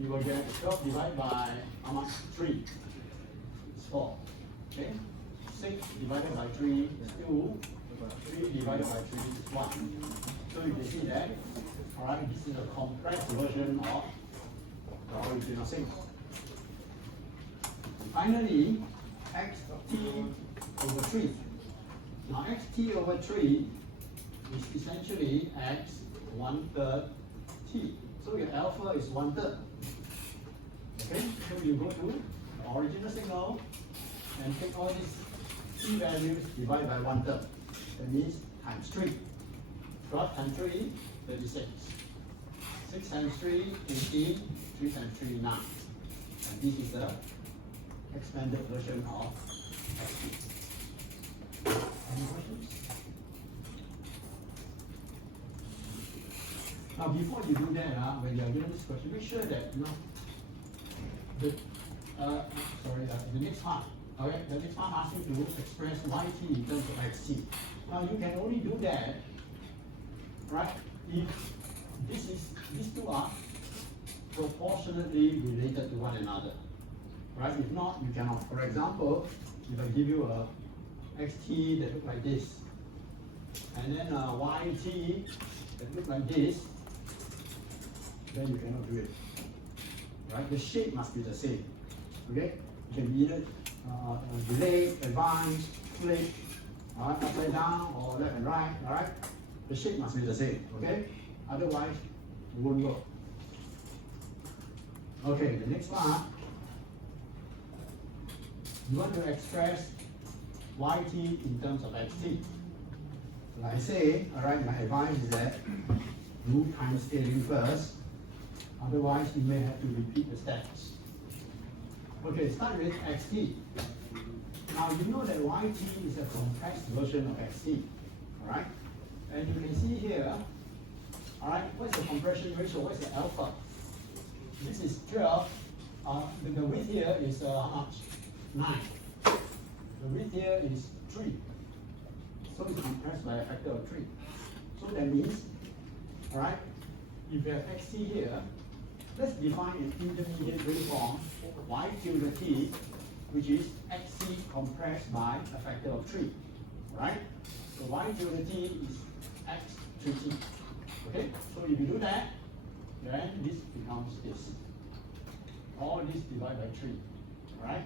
you will get 12 divided by how much? 3. It's 4. Okay? 6 divided by 3 is 2. 3 divided by 3 is 1. So you can see that, alright, this is a compressed version of the original thing. Finally, xt over 3. Now xt over 3 is essentially x 1/3 t. So your alpha is 1/3. Okay, so you go to the original signal and take all these t values, divide by 1/3. That means times 3. 12 times 3, 36. 6 times 3, 18. 3 times 3, 9. And this is the expanded version of xt. Any questions? Now, before you do that, when you are doing this question, make sure that the next part. Okay, the next part asks you to express yt in terms of xt. Now, you can only do that, right? If these two are proportionately related to one another, right? If not, you cannot. For example, if I give you a xt that look like this, and then a yt that look like this, then you cannot do it. Right? The shape must be the same. Okay? It can be either delay, advance, flip, upside down, or left and right. Alright? The shape must be the same. Okay? Otherwise, it won't work. Okay, the next part. You want to express yt in terms of xt. Like I say, alright, my advice is that do time scaling first. Otherwise, you may have to repeat the steps. Okay, start with xt. Now you know that yt is a compressed version of xt. Alright? And you can see here, alright, what's the compression ratio? What's the alpha? This is 12. The width here is how much? 9. The width here is 3. So it's compressed by a factor of 3. So that means, alright, if you have xt here, let's define an intermediate waveform y tilde t, which is xt compressed by a factor of 3. Right? So y tilde t is x 3t. Okay? So if you do that, then this becomes this. All this divided by 3. Alright?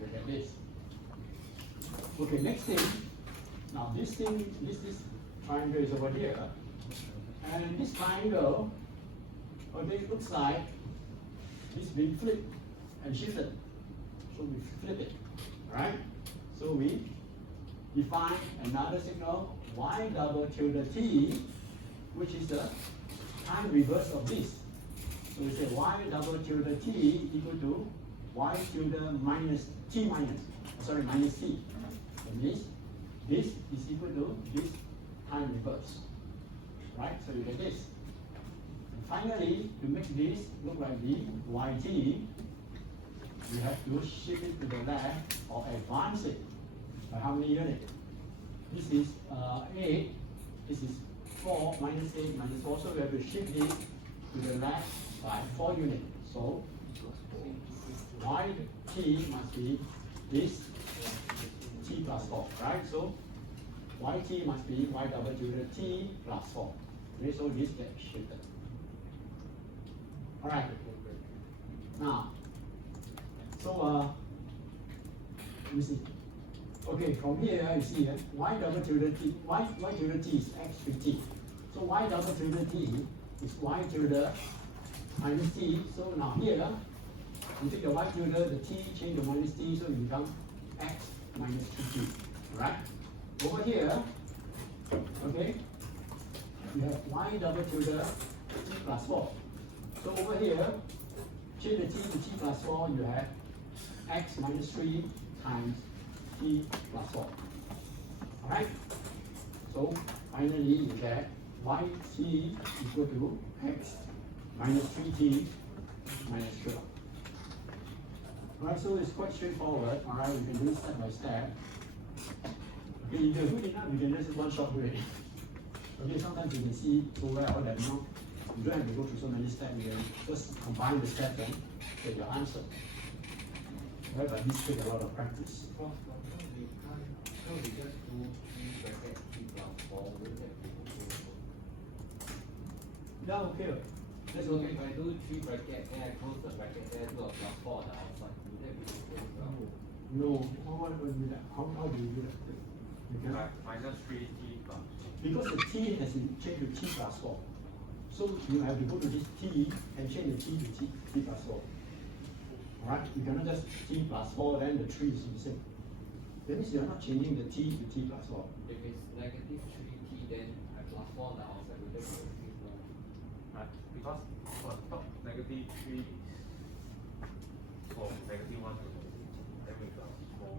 You get this. Okay, next thing. Now this triangle is over here. And this triangle, okay, looks like it's being flipped and shifted. So we flip it. Right? So we define another signal y double tilde t, which is the time reverse of this. So we say y double tilde t equal to y tilde minus t minus t. That means this is equal to this time reverse. Right? So you get this. And finally, to make this look like the yt, you have to shift it to the left or advance it by how many units? This is 8, this is 4 minus 8 minus 4, so we have to shift this to the left by 4 units. So yt must be this t plus 4, right? So yt must be y double tilde t plus 4. Okay, so this gets shifted. Alright. Now, so let me see. Okay, from here you see y double tilde t, y tilde t is x 3t. So y double tilde t is y tilde minus t. So now here, you take the y tilde, the t, change the minus t, so it becomes x minus 2t. Right? Over here, okay, you have y double tilde t plus 4. So over here, change the t to t plus 4, you have x minus 3 times t plus 4. Alright? So finally you get yt equal to x minus 3t minus 12. Alright, so it's quite straightforward. Alright, we can do it step by step. Okay, if you're good enough, you can just one shot do it. Okay, sometimes you can see so well that you don't have to go through so many steps. You can just combine the steps and get your answer. Right, but this takes a lot of practice. Yeah, okay. That's So okay. if I do 3 bracket, then I close the bracket there, do a plus 4 on the outside. Would that be okay as well? No, how do you do that? How do you do that? You cannot. Minus 3t plus. Because the t has been changed to t plus 4. So you have to go to this t and change the t to t plus 4. Alright? You cannot just t plus 4, then the 3 is the same. That means you are not changing the t to t plus 4. If it's negative 3t, then I plus 4 on the outside. Would that be okay as well? Right? Because for top negative 3 from negative 1 to negative 2, then we plus 4.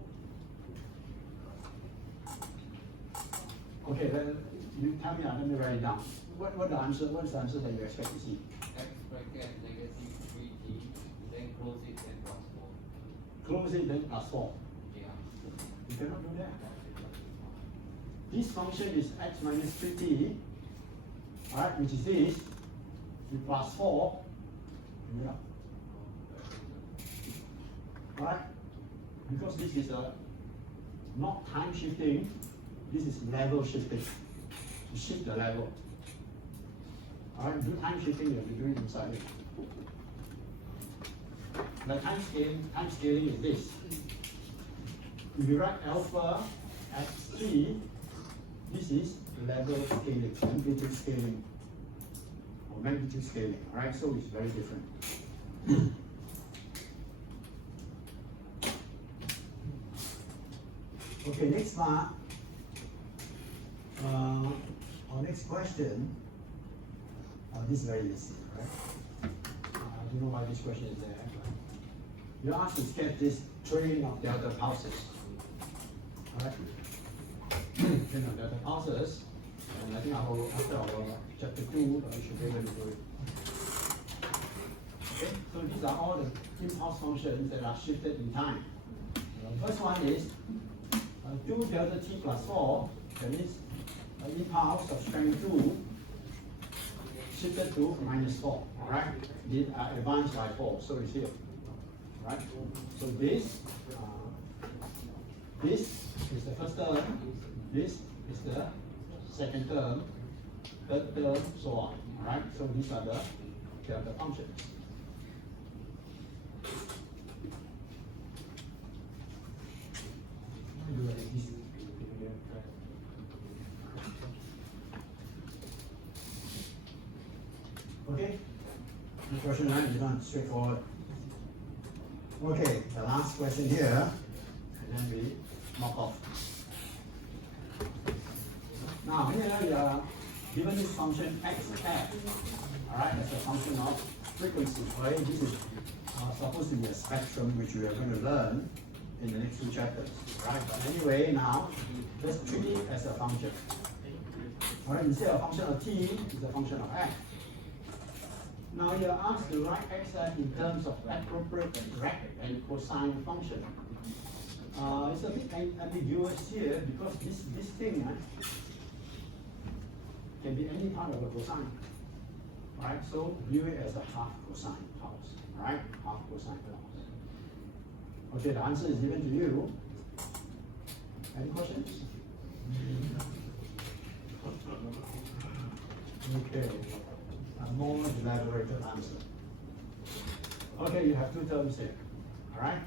Okay, then you tell me, let me write it down. What is the answer that you expect to see? X bracket negative 3t, then close it, then plus 4. Close it, then plus 4. Yeah. You cannot do that. This function is x minus 3t, alright, which is this, with plus 4, yeah. Alright? Because this is a not time shifting, this is level shifting. You shift the level. Alright, do time shifting, you'll be doing inside it. The time scaling is this. If you write alpha at 3, this is level scaling, amplitude scaling, or magnitude scaling, alright? So it's very different. Okay, next part. Our next question. This is very easy, right? I don't know why this question is there. You're asked to sketch this train of delta pulses. Alright? Train of delta pulses. And I think after our chapter 2, you should be able to do it. Okay, so these are all the impulse functions that are shifted in time. The first one is 2 delta t plus 4, that means an impulse of strength 2 shifted to minus 4, alright? Did advanced by 4, so it's here. Right? So this is the first term, this is the second term, third term, so on. Alright? So these are the delta functions. Okay? The question 9 is not straightforward. Okay, the last question here, and then we mark off. Now here you are given this function xf, alright, as a function of frequency, right? This is supposed to be a spectrum which we are going to learn in the next 2 chapters, right? But anyway, now just treat it as a function. Alright, instead of a function of t, it's a function of x. Now you are asked to write xf in terms of appropriate rect and cosine function. It's a bit ambiguous here because this thing can be any part of a cosine. Right? So view it as a half cosine pulse. Right? Half cosine pulse. Okay, the answer is given to you. Any questions? Okay. A more elaborated answer. Okay, you have 2 terms here. Alright?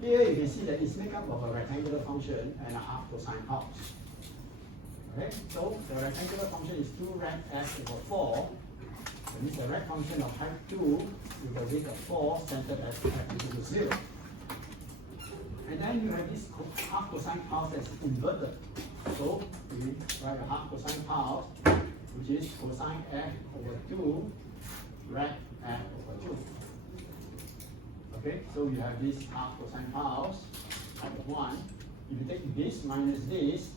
Here you can see that it's made up of a rectangular function and a half cosine pulse. Okay, so the rectangular function is 2 rect f over 4. That means the rect function of type 2 with a weight of 4 centered at f equal to 0. And then you have this half cosine pulse that's inverted. So we write a half cosine pulse, which is cosine f over 2 rect f over 2. Okay, so you have this half cosine pulse, type of 1. If you take this minus this,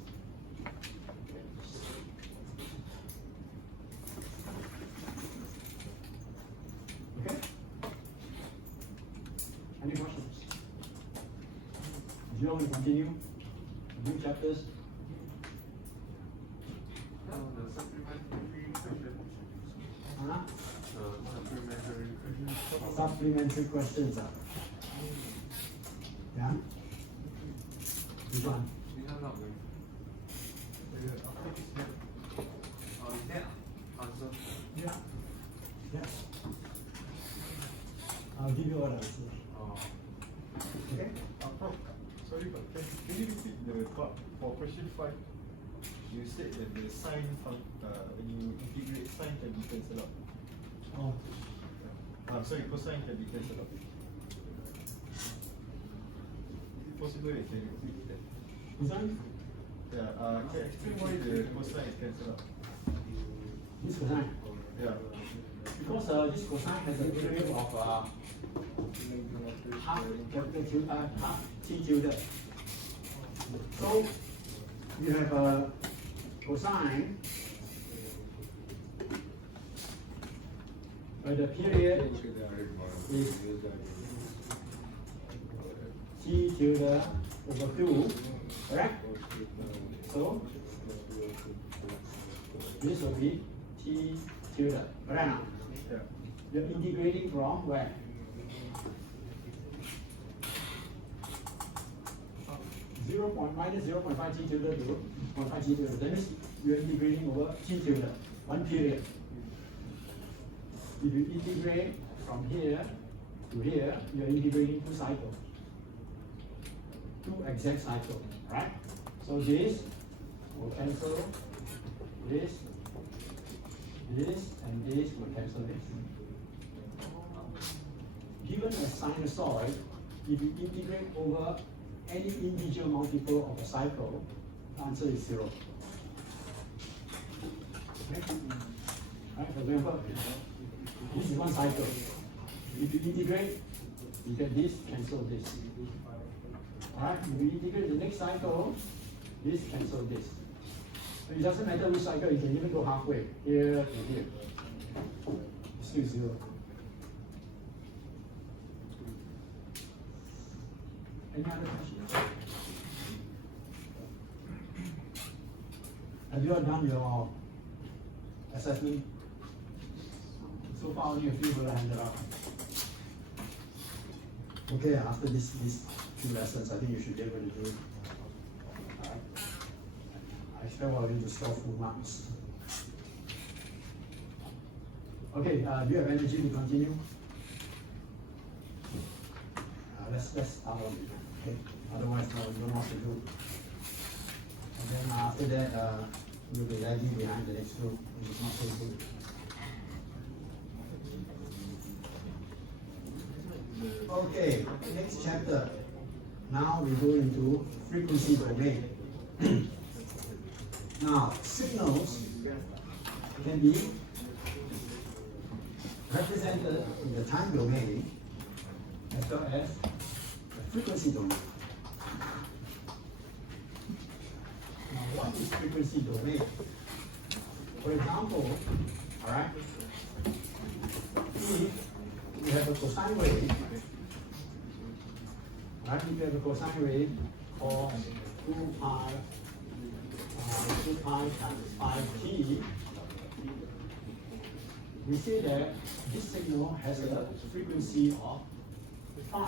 okay? Any questions? Do you want to continue? New chapters? The supplementary question. Huh? Supplementary question. Supplementary questions. Yeah? Which one? These are not going. After this net. Net answer. Yeah. Yeah. I'll give you all the answers. Okay? Sorry, but can you repeat the part for question 5? You said that the sign when you integrate sign can be cancelled out. Oh. Sorry, cosine can be cancelled out. Is it possible you can repeat that? This one? Yeah, can you explain why the cosine is cancelled out? This cosine. Yeah. Because this cosine has a period of half t tilde. So you have a cosine where the period is t tilde over 2, correct? So this will be t tilde, correct now? Yeah. You're integrating from where? 0 minus 0.5 t tilde to 0.5 t tilde. That means you're integrating over t tilde, one period. If you integrate from here to here, you're integrating 2 cycles. 2 exact cycles, right? So this will cancel this, and this will cancel this. Given a sinusoid, if you integrate over any integer multiple of a cycle, the answer is 0. Okay? Right? For example, this is one cycle. If you integrate, you get this, cancel this. Alright, if you integrate the next cycle, this cancel this. So it doesn't matter which cycle, you can even go halfway, here to here. It's still 0. Any other questions? Have you all done your assessment? So far, only a few will handed out. Okay, after these 2 lessons, I think you should be able to do it. I expect all of you to score full marks. Okay, do you have energy to continue? Let's start on it. Okay, otherwise we don't know what to do. And then after that, we'll be lagging behind the next group, which is not so good. Okay, next chapter. Now we go into frequency domain. Now, signals can be represented in the time domain as well as the frequency domain. Now, what is frequency domain? For example, all right, if we have a cosine wave, right? If you have a cosine wave called 2 pi times 5t, we say that this signal has a frequency of 5,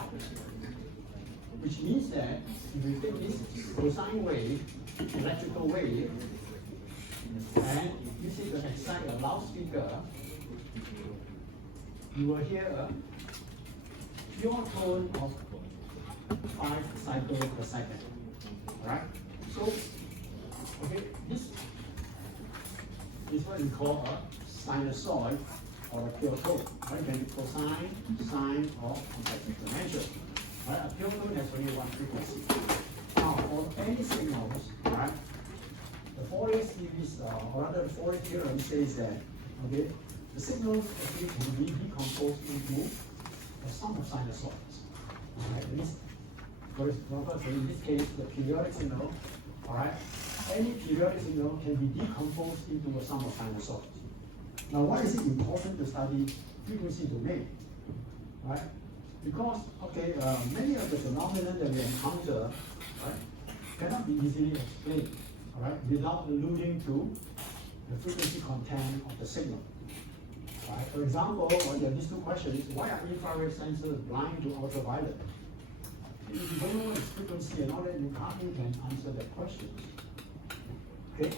which means that if you take this cosine wave, electrical wave, and this is the excite a loudspeaker, you will hear a pure tone of 5 cycles per second. Right? So, okay, this is what we call a sinusoid or a pure tone. Right? Can be cosine, sine, or complex exponential. Right? A pure tone has only one frequency. Now, for any signals, right? The Fourier series, or rather the Fourier theorem says that, okay, the signals actually can be decomposed into a sum of sinusoids. Right? For example, in this case, the periodic signal, all right, any periodic signal can be decomposed into a sum of sinusoids. Now, why is it important to study frequency domain? Right? Because, okay, many of the phenomena that we encounter, right, cannot be easily explained, all right, without alluding to the frequency content of the signal. Right? For example, there are these 2 questions: why are infrared sensors blind to ultraviolet? If you don't know its frequency and all that, you hardly can answer that question. Okay?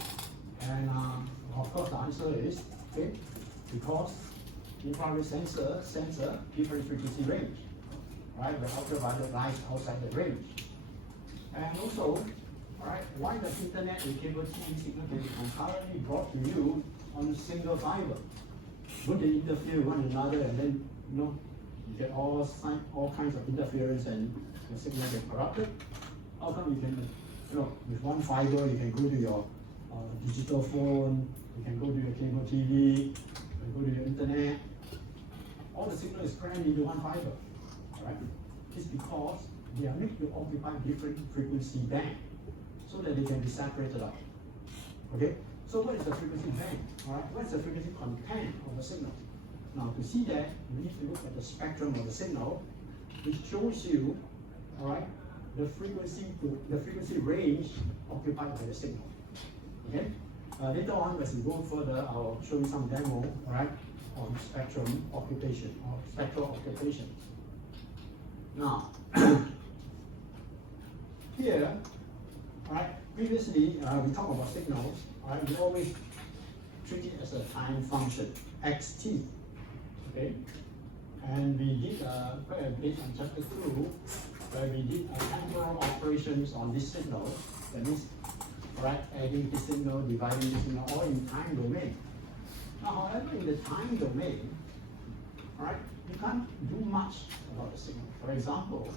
And of course the answer is, okay, because infrared sensor sends a different frequency range, right? Where ultraviolet lies outside the range. And also, all right, why does internet and cable TV signal can be concurrently brought to you on a single fiber? Would they interfere with one another, and then you get all kinds of interference and the signal get corrupted? How come you can, with one fiber you can go to your digital phone, you can go to your cable TV, you can go to your internet. All the signal is crammed into one fiber, right? It's because they are made to occupy different frequency band so that they can be separated out. Okay? So what is the frequency band? All right? What is the frequency content of the signal? Now to see that, we need to look at the spectrum of the signal, which shows you, all right, the frequency range occupied by the signal. Okay? Later on, as we go further, I'll show you some demo, all right, on spectrum occupation or spectral occupations. Now, here Alright, previously we talked about signals, alright, we always treat it as a time function, xt, okay? And we did quite a bit on chapter 2, where we did temporal operations on this signal, that means, alright, adding this signal, dividing this signal, all in time domain. Now, however, in the time domain, alright, you can't do much about the signal. For example,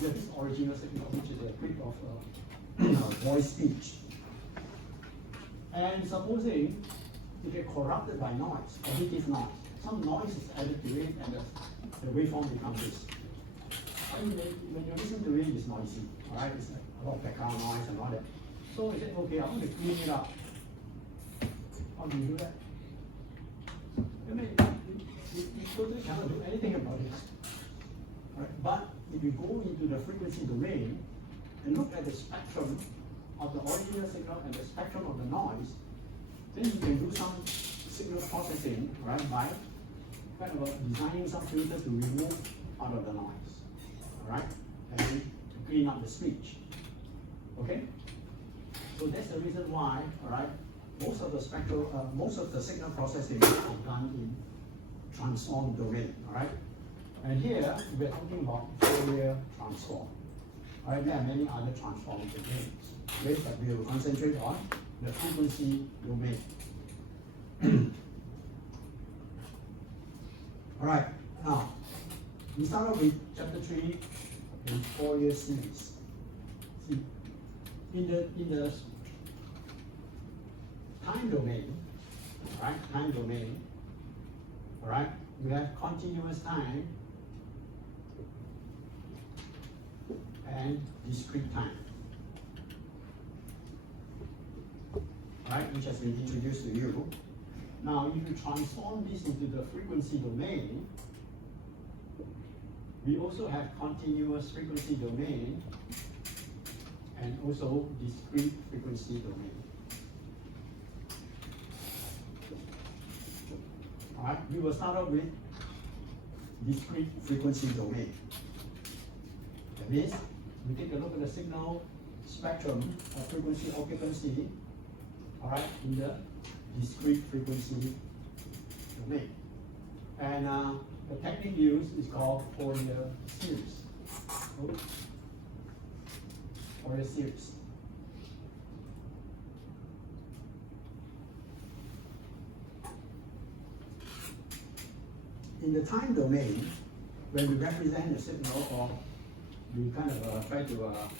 you have this original signal, which is a bit of voice speech. And supposing it get corrupted by noise, additive noise, some noise is added to it and the waveform becomes this. And when you listen to it, it's noisy, alright? It's like a lot of background noise and all that. So we said, okay, I want to clean it up. How do you do that? I mean, you totally cannot do anything about it. Right? But if you go into the frequency domain and look at the spectrum of the original signal and the spectrum of the noise, then you can do some signal processing, right, by kind of designing some filters to remove part of the noise, all right, and to clean up the speech. Okay? So that's the reason why, all right, most of the signal processing is done in transform domain, all right? And here, we're talking about Fourier transform. All right, there are many other transform domains, okay, but we will concentrate on the frequency domain. All right, now, we start off with chapter 3 in Fourier series. See, in the time domain, all right, time domain, all right, we have continuous time and discrete time, all right, which has been introduced to you. Now, if you transform this into the frequency domain, we also have continuous frequency domain and also discrete frequency domain. All right, we will start off with discrete frequency domain. That means we take a look at the signal spectrum of frequency occupancy, all right, in the discrete frequency domain. And the technique used is called Fourier series. Fourier series. In the time domain, when we represent the signal, or we kind of try to what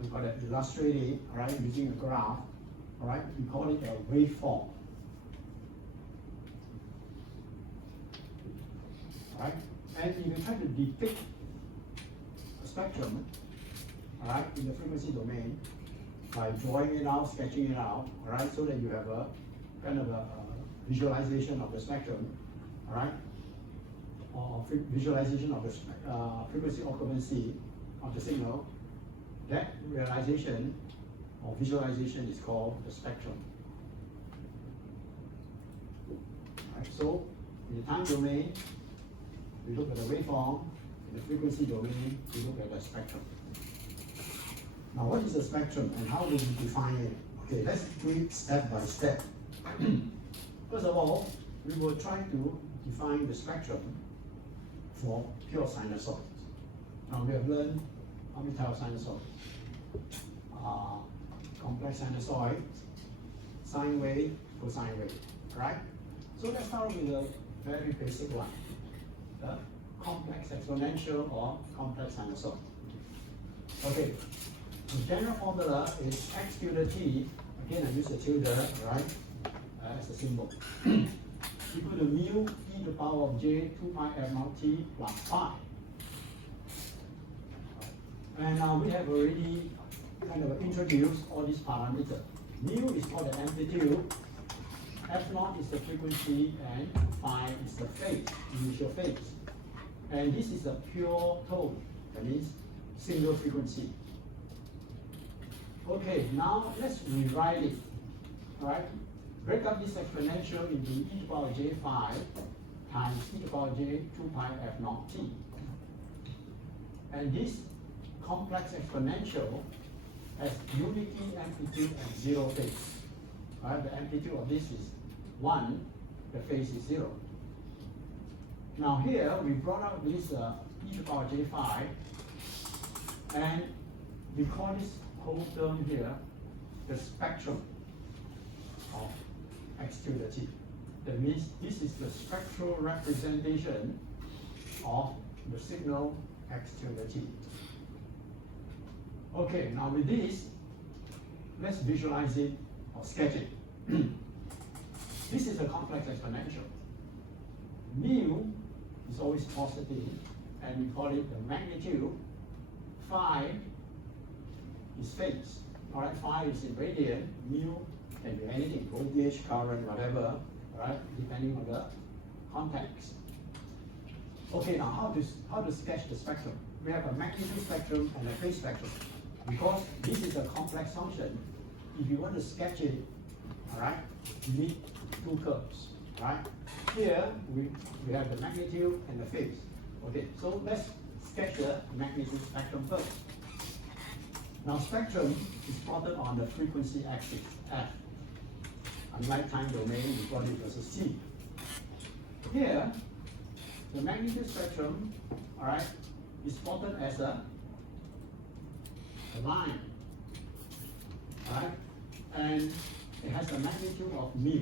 do you call it, illustrate it, all right, using a graph, all right, we call it a waveform. All right, and if you try to depict a spectrum, all right, in the frequency domain, by drawing it out, sketching it out, all right, so that you have a kind of a visualization of the spectrum, all right, or visualization of the frequency occupancy of the signal, that realization or visualization is called the spectrum. All right, so in the time domain, we look at the waveform. In the frequency domain, we look at the spectrum. Now, what is a spectrum and how do we define it? Okay, let's do it step by step. First of all, we will try to define the spectrum for pure sinusoids. Now, we have learned how many types of sinusoids? Complex sinusoid, sine wave, cosine wave, right? So let's start with a very basic one, the complex exponential or complex sinusoid. Okay, the general formula is x tilde t, again I use the tilde, right, as a symbol, equal to mu e to the power of j 2 pi f naught t plus phi. And we have already kind of introduced all these parameters. Mu is called the amplitude, f naught is the frequency, and phi is the phase, initial phase. And this is a pure tone, that means single frequency. Okay, now let's rewrite it. Alright? Break up this exponential into e to the power j phi times e to the power j 2 pi f naught t. And this complex exponential has unity amplitude and 0 phase. Right? The amplitude of this is 1, the phase is 0. Now here we brought out this e to the power j5, and we call this whole term here the spectrum of x to the t. That means this is the spectral representation of the signal x to the t. Okay, now with this, let's visualize it or sketch it. This is a complex exponential. Mu is always positive, and we call it the magnitude. Phi is phase. All right, phi is in radian. Mu can be anything, voltage, current, whatever. Right, depending on the context. Okay, now how to sketch the spectrum? We have a magnitude spectrum and a phase spectrum. Because this is a complex function, if you want to sketch it, all right, you need two curves. Right? Here we have the magnitude and the phase. Okay, so let's sketch the magnitude spectrum first. Now spectrum is plotted on the frequency axis f. Unlike time domain, we plot it as a c. Here, the magnitude spectrum, all right, is plotted as a line, right? And it has a magnitude of mu.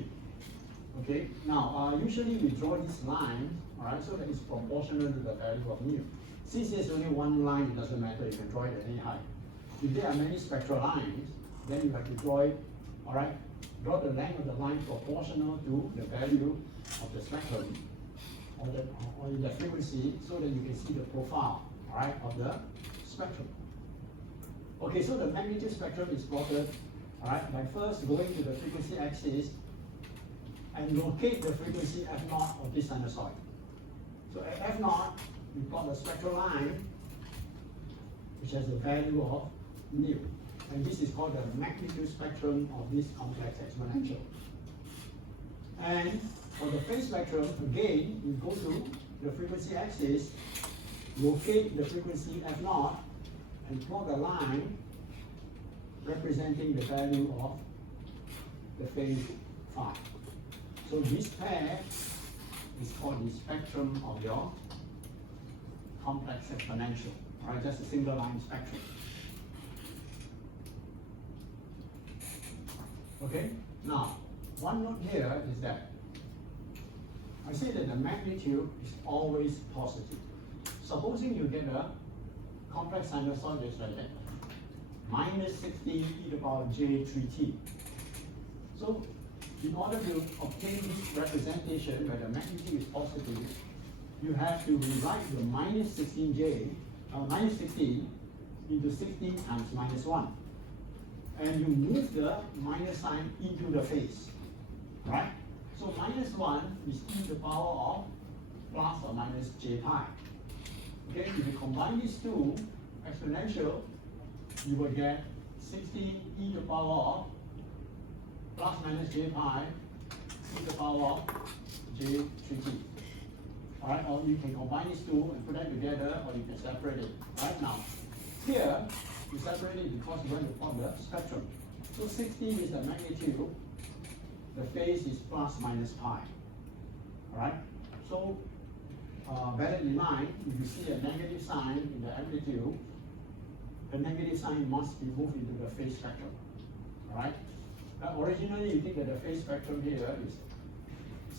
Okay, now usually we draw this line, all right, so that it's proportional to the value of mu. Since there's only one line, it doesn't matter, you can draw it at any height. If there are many spectral lines, then you have to draw it, all right, draw the length of the line proportional to the value of the spectrum or the frequency, so that you can see the profile, all right, of the spectrum. Okay, so the magnitude spectrum is plotted, all right, by first going to the frequency axis and locate the frequency f0 of this sinusoid. So at f0, we plot the spectral line, which has the value of mu. And this is called the magnitude spectrum of this complex exponential. And for the phase spectrum, again, we go to the frequency axis, locate the frequency f0, and plot a line representing the value of the phase phi. So this pair is called the spectrum of your complex exponential, right? Just a single line spectrum. Okay, now one note here is that I say that the magnitude is always positive. Supposing you get a complex sinusoid just like that, minus 16 e to the power j3t. So in order to obtain this representation where the magnitude is positive, you have to rewrite the minus 16 into 16 times minus 1. And you move the minus sign into the phase, right? So minus 1 is e to the power of plus or minus j pi. Okay, if you combine these two exponential, you will get 16 e to the power of plus minus j pi e to the power of j3t. Alright, or you can combine these two and put them together, or you can separate it. Right now, here you separate it because you want to plot the spectrum. So 16 is the magnitude, the phase is plus minus pi. Alright, so bear it in mind, if you see a negative sign in the amplitude, the negative sign must be moved into the phase spectrum. Alright? Originally you think that the phase spectrum here is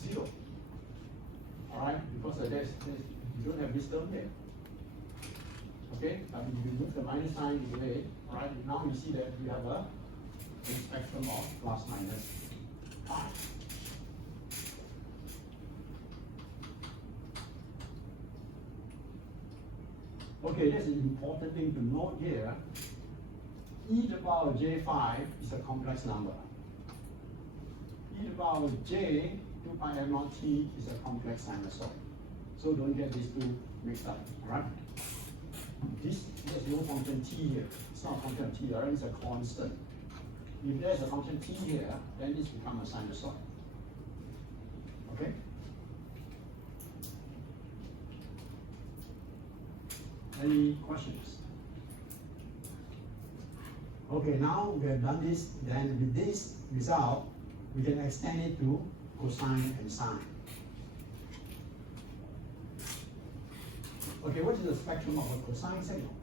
0. Alright? Because you don't have this term here. Okay? But if you move the minus sign into it, alright, now you see that you have a phase spectrum of plus minus pi. Okay, that's an important thing to note here. E to the power j5 is a complex number. E to the power j 2 pi m naught t is a complex sinusoid. So don't get these two mixed up, alright? There's no function t here. It's not a function of t, alright? It's a constant. If there's a function t here, then this becomes a sinusoid. Okay? Any questions? Okay, now we have done this, then with this result, we can extend it to cosine and sine. Okay, what is the spectrum of a cosine signal?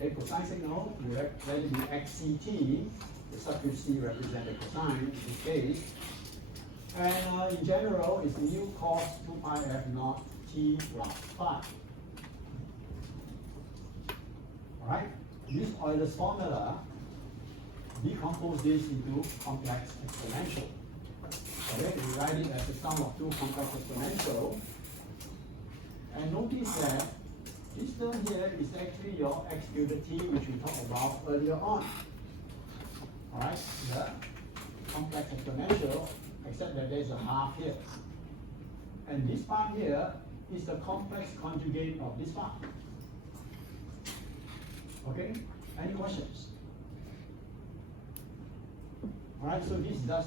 Okay, cosine signal, we let it be xct, the suffix c represents the cosine in this case. And in general, it's mu cos 2 pi f naught t plus phi. Alright, this Euler's formula decompose this into complex exponential. Okay, we write it as the sum of two complex exponential. And notice that this term here is actually your x to the t, which we talked about earlier on. Alright, the complex exponential, except that there's a half here. And this part here is the complex conjugate of this part. Okay, any questions? Alright, so this does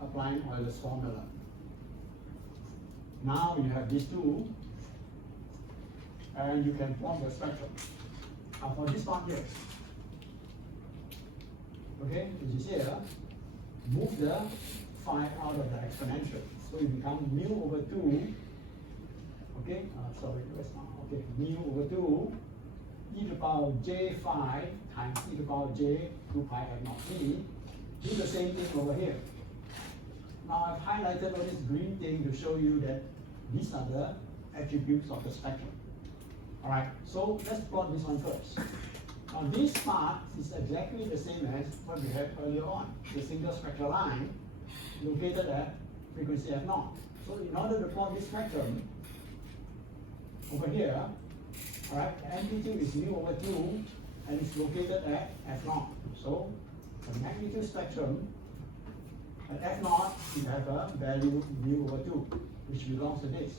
applying Euler's formula. Now you have these two, and you can plot the spectrum. Now for this part here, okay, which is here, move the phi out of the exponential. So it becomes mu over 2, okay, sorry, where's my, okay, mu over 2 e to the power j phi times e to the power j 2 pi f naught t. Do the same thing over here. Now I've highlighted all this green thing to show you that these are the attributes of the spectrum. Alright, so let's plot this one first. Now this part is exactly the same as what we had earlier on, the single spectral line located at frequency f naught. So in order to plot this spectrum, over here, alright, the amplitude is mu over 2 and it's located at f naught. So the magnitude spectrum at f naught, you have a value mu over 2, which belongs to this.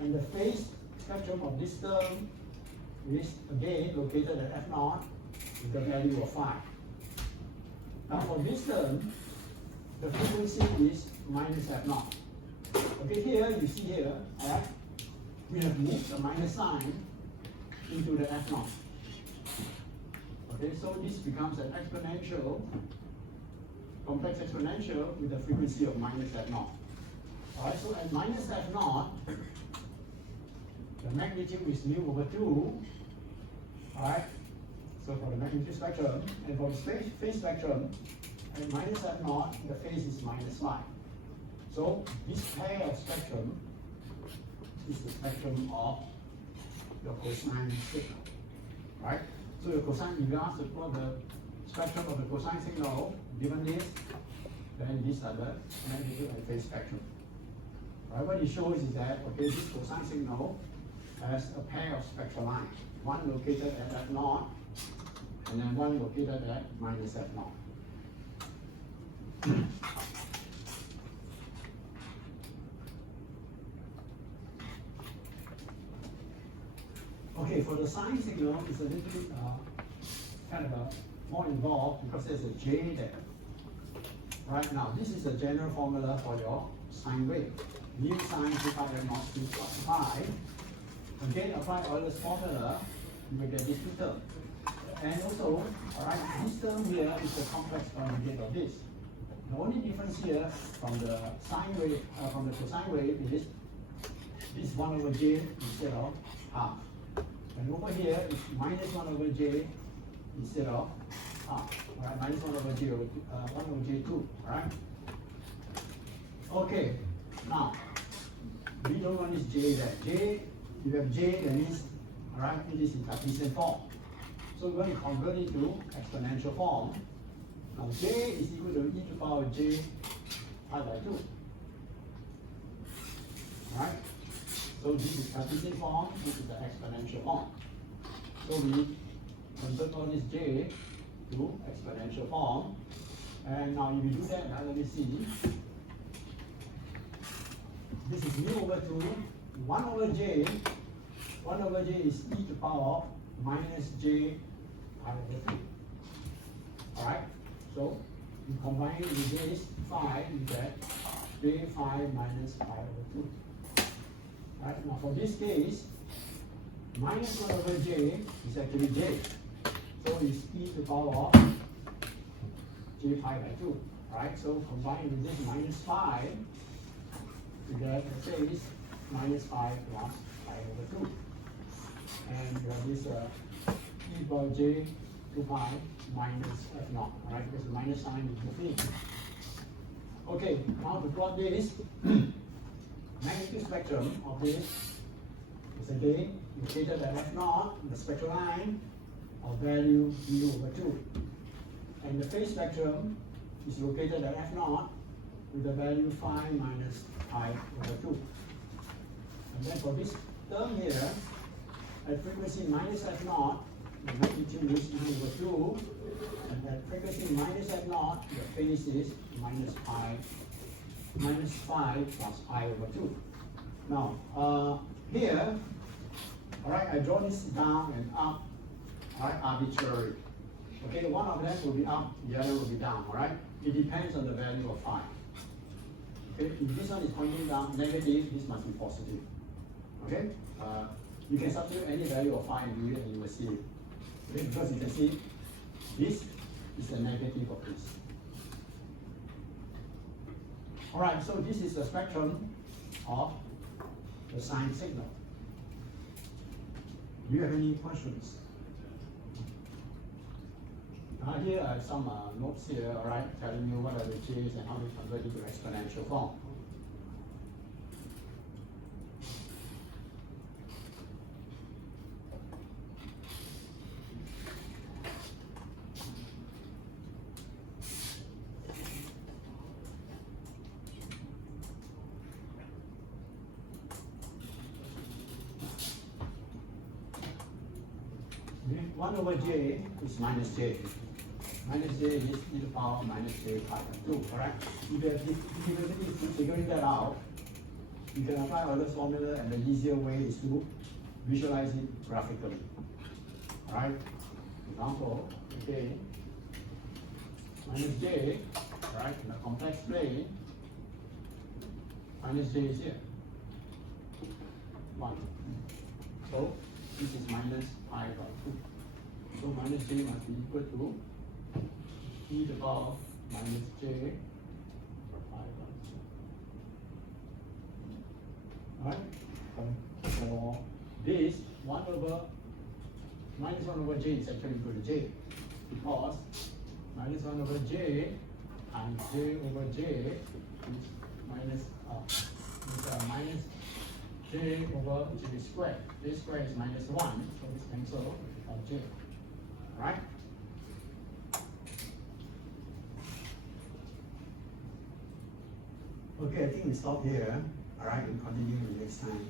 And the phase spectrum of this term is again located at f naught with the value of phi. Now for this term, the frequency is minus f naught. Okay, here you see here, alright, we have moved the minus sign into the f naught. Okay, so this becomes an exponential, complex exponential with a frequency of minus f naught. Alright, so at minus f naught, the magnitude is mu over 2. Alright, so for the magnitude spectrum, and for the phase spectrum, at minus f naught, the phase is minus phi. So this pair of spectrum is the spectrum of your cosine signal. Right? So your cosine, if you ask to plot the spectrum of the cosine signal, given this, then these are the magnitude and phase spectrum. Right? What it shows is that, okay, this cosine signal has a pair of spectral lines, one located at f naught, and then one located at minus f naught. Okay, for the sine signal, it's a little bit kind of more involved because there's a j there. Right now, this is the general formula for your sine wave. Mu sine 2 pi f naught t plus phi. Again, apply Euler's formula, you will get these two terms. And also, alright, this term here is the complex conjugate of this. The only difference here from the sine wave, from the cosine wave is this 1 over j instead of half. And over here is minus 1 over j instead of half. Alright, minus 1 over j over 1 over j2. Alright? Okay, now we don't want this j there. J, if you have j, that means, alright, it is in Cartesian form. So we're going to convert it to exponential form. Now j is equal to e to the power j pi by 2. Alright? So this is Cartesian form, this is the exponential form. So we convert all this j to exponential form. And now if you do that, now let me see. This is mu over 2, 1 over j. 1 over j is e to the power minus j pi over 3. Alright? So you combine it with this phi, you get j phi minus pi over 2. Right, now for this case, minus 1 over j is actually j. So it's e to the power of j pi by 2. Right? So combine with this minus 5, you get the phase minus 5 plus pi over 2. And you have this e power j 2 pi minus f naught. Alright, because the minus sign is the thing. Okay, now to plot this magnitude spectrum of this is again located at f naught, the spectral line of value mu over 2. And the phase spectrum is located at f naught with the value phi minus pi over 2. And then for this term here, at frequency minus f naught, the magnitude is mu over 2. And at frequency minus f naught, the phase is minus phi plus pi over 2. Now, here, alright, I draw this down and up, alright, arbitrarily. Okay, one of them will be up, the other will be down, alright? It depends on the value of phi. Okay, if this one is pointing down negative, this must be positive. Okay? You can substitute any value of phi and do it and you will see it. Okay, because you can see this is the negative of this. Alright, so this is the spectrum of the sine signal. Do you have any questions? Here I have some notes here, alright, telling you what are the j's and how to convert into exponential form. Okay, 1 over j is minus j. Minus j is e to the power minus j pi by 2, correct? If you are figuring that out, you can apply Euler's formula, and the easier way is to visualize it graphically. Alright? Example, okay, minus j, right, in the complex plane, minus j is here. 1. So this is minus pi by 2. So minus j must be equal to e to the power minus j pi by 2. Alright? For this, 1 over minus 1 over j is actually equal to j, because minus 1 over j and j over j is minus j over j squared. J squared is minus 1, so this cancels out j. Alright? Okay, I think we stop here. Alright, we'll continue the next time.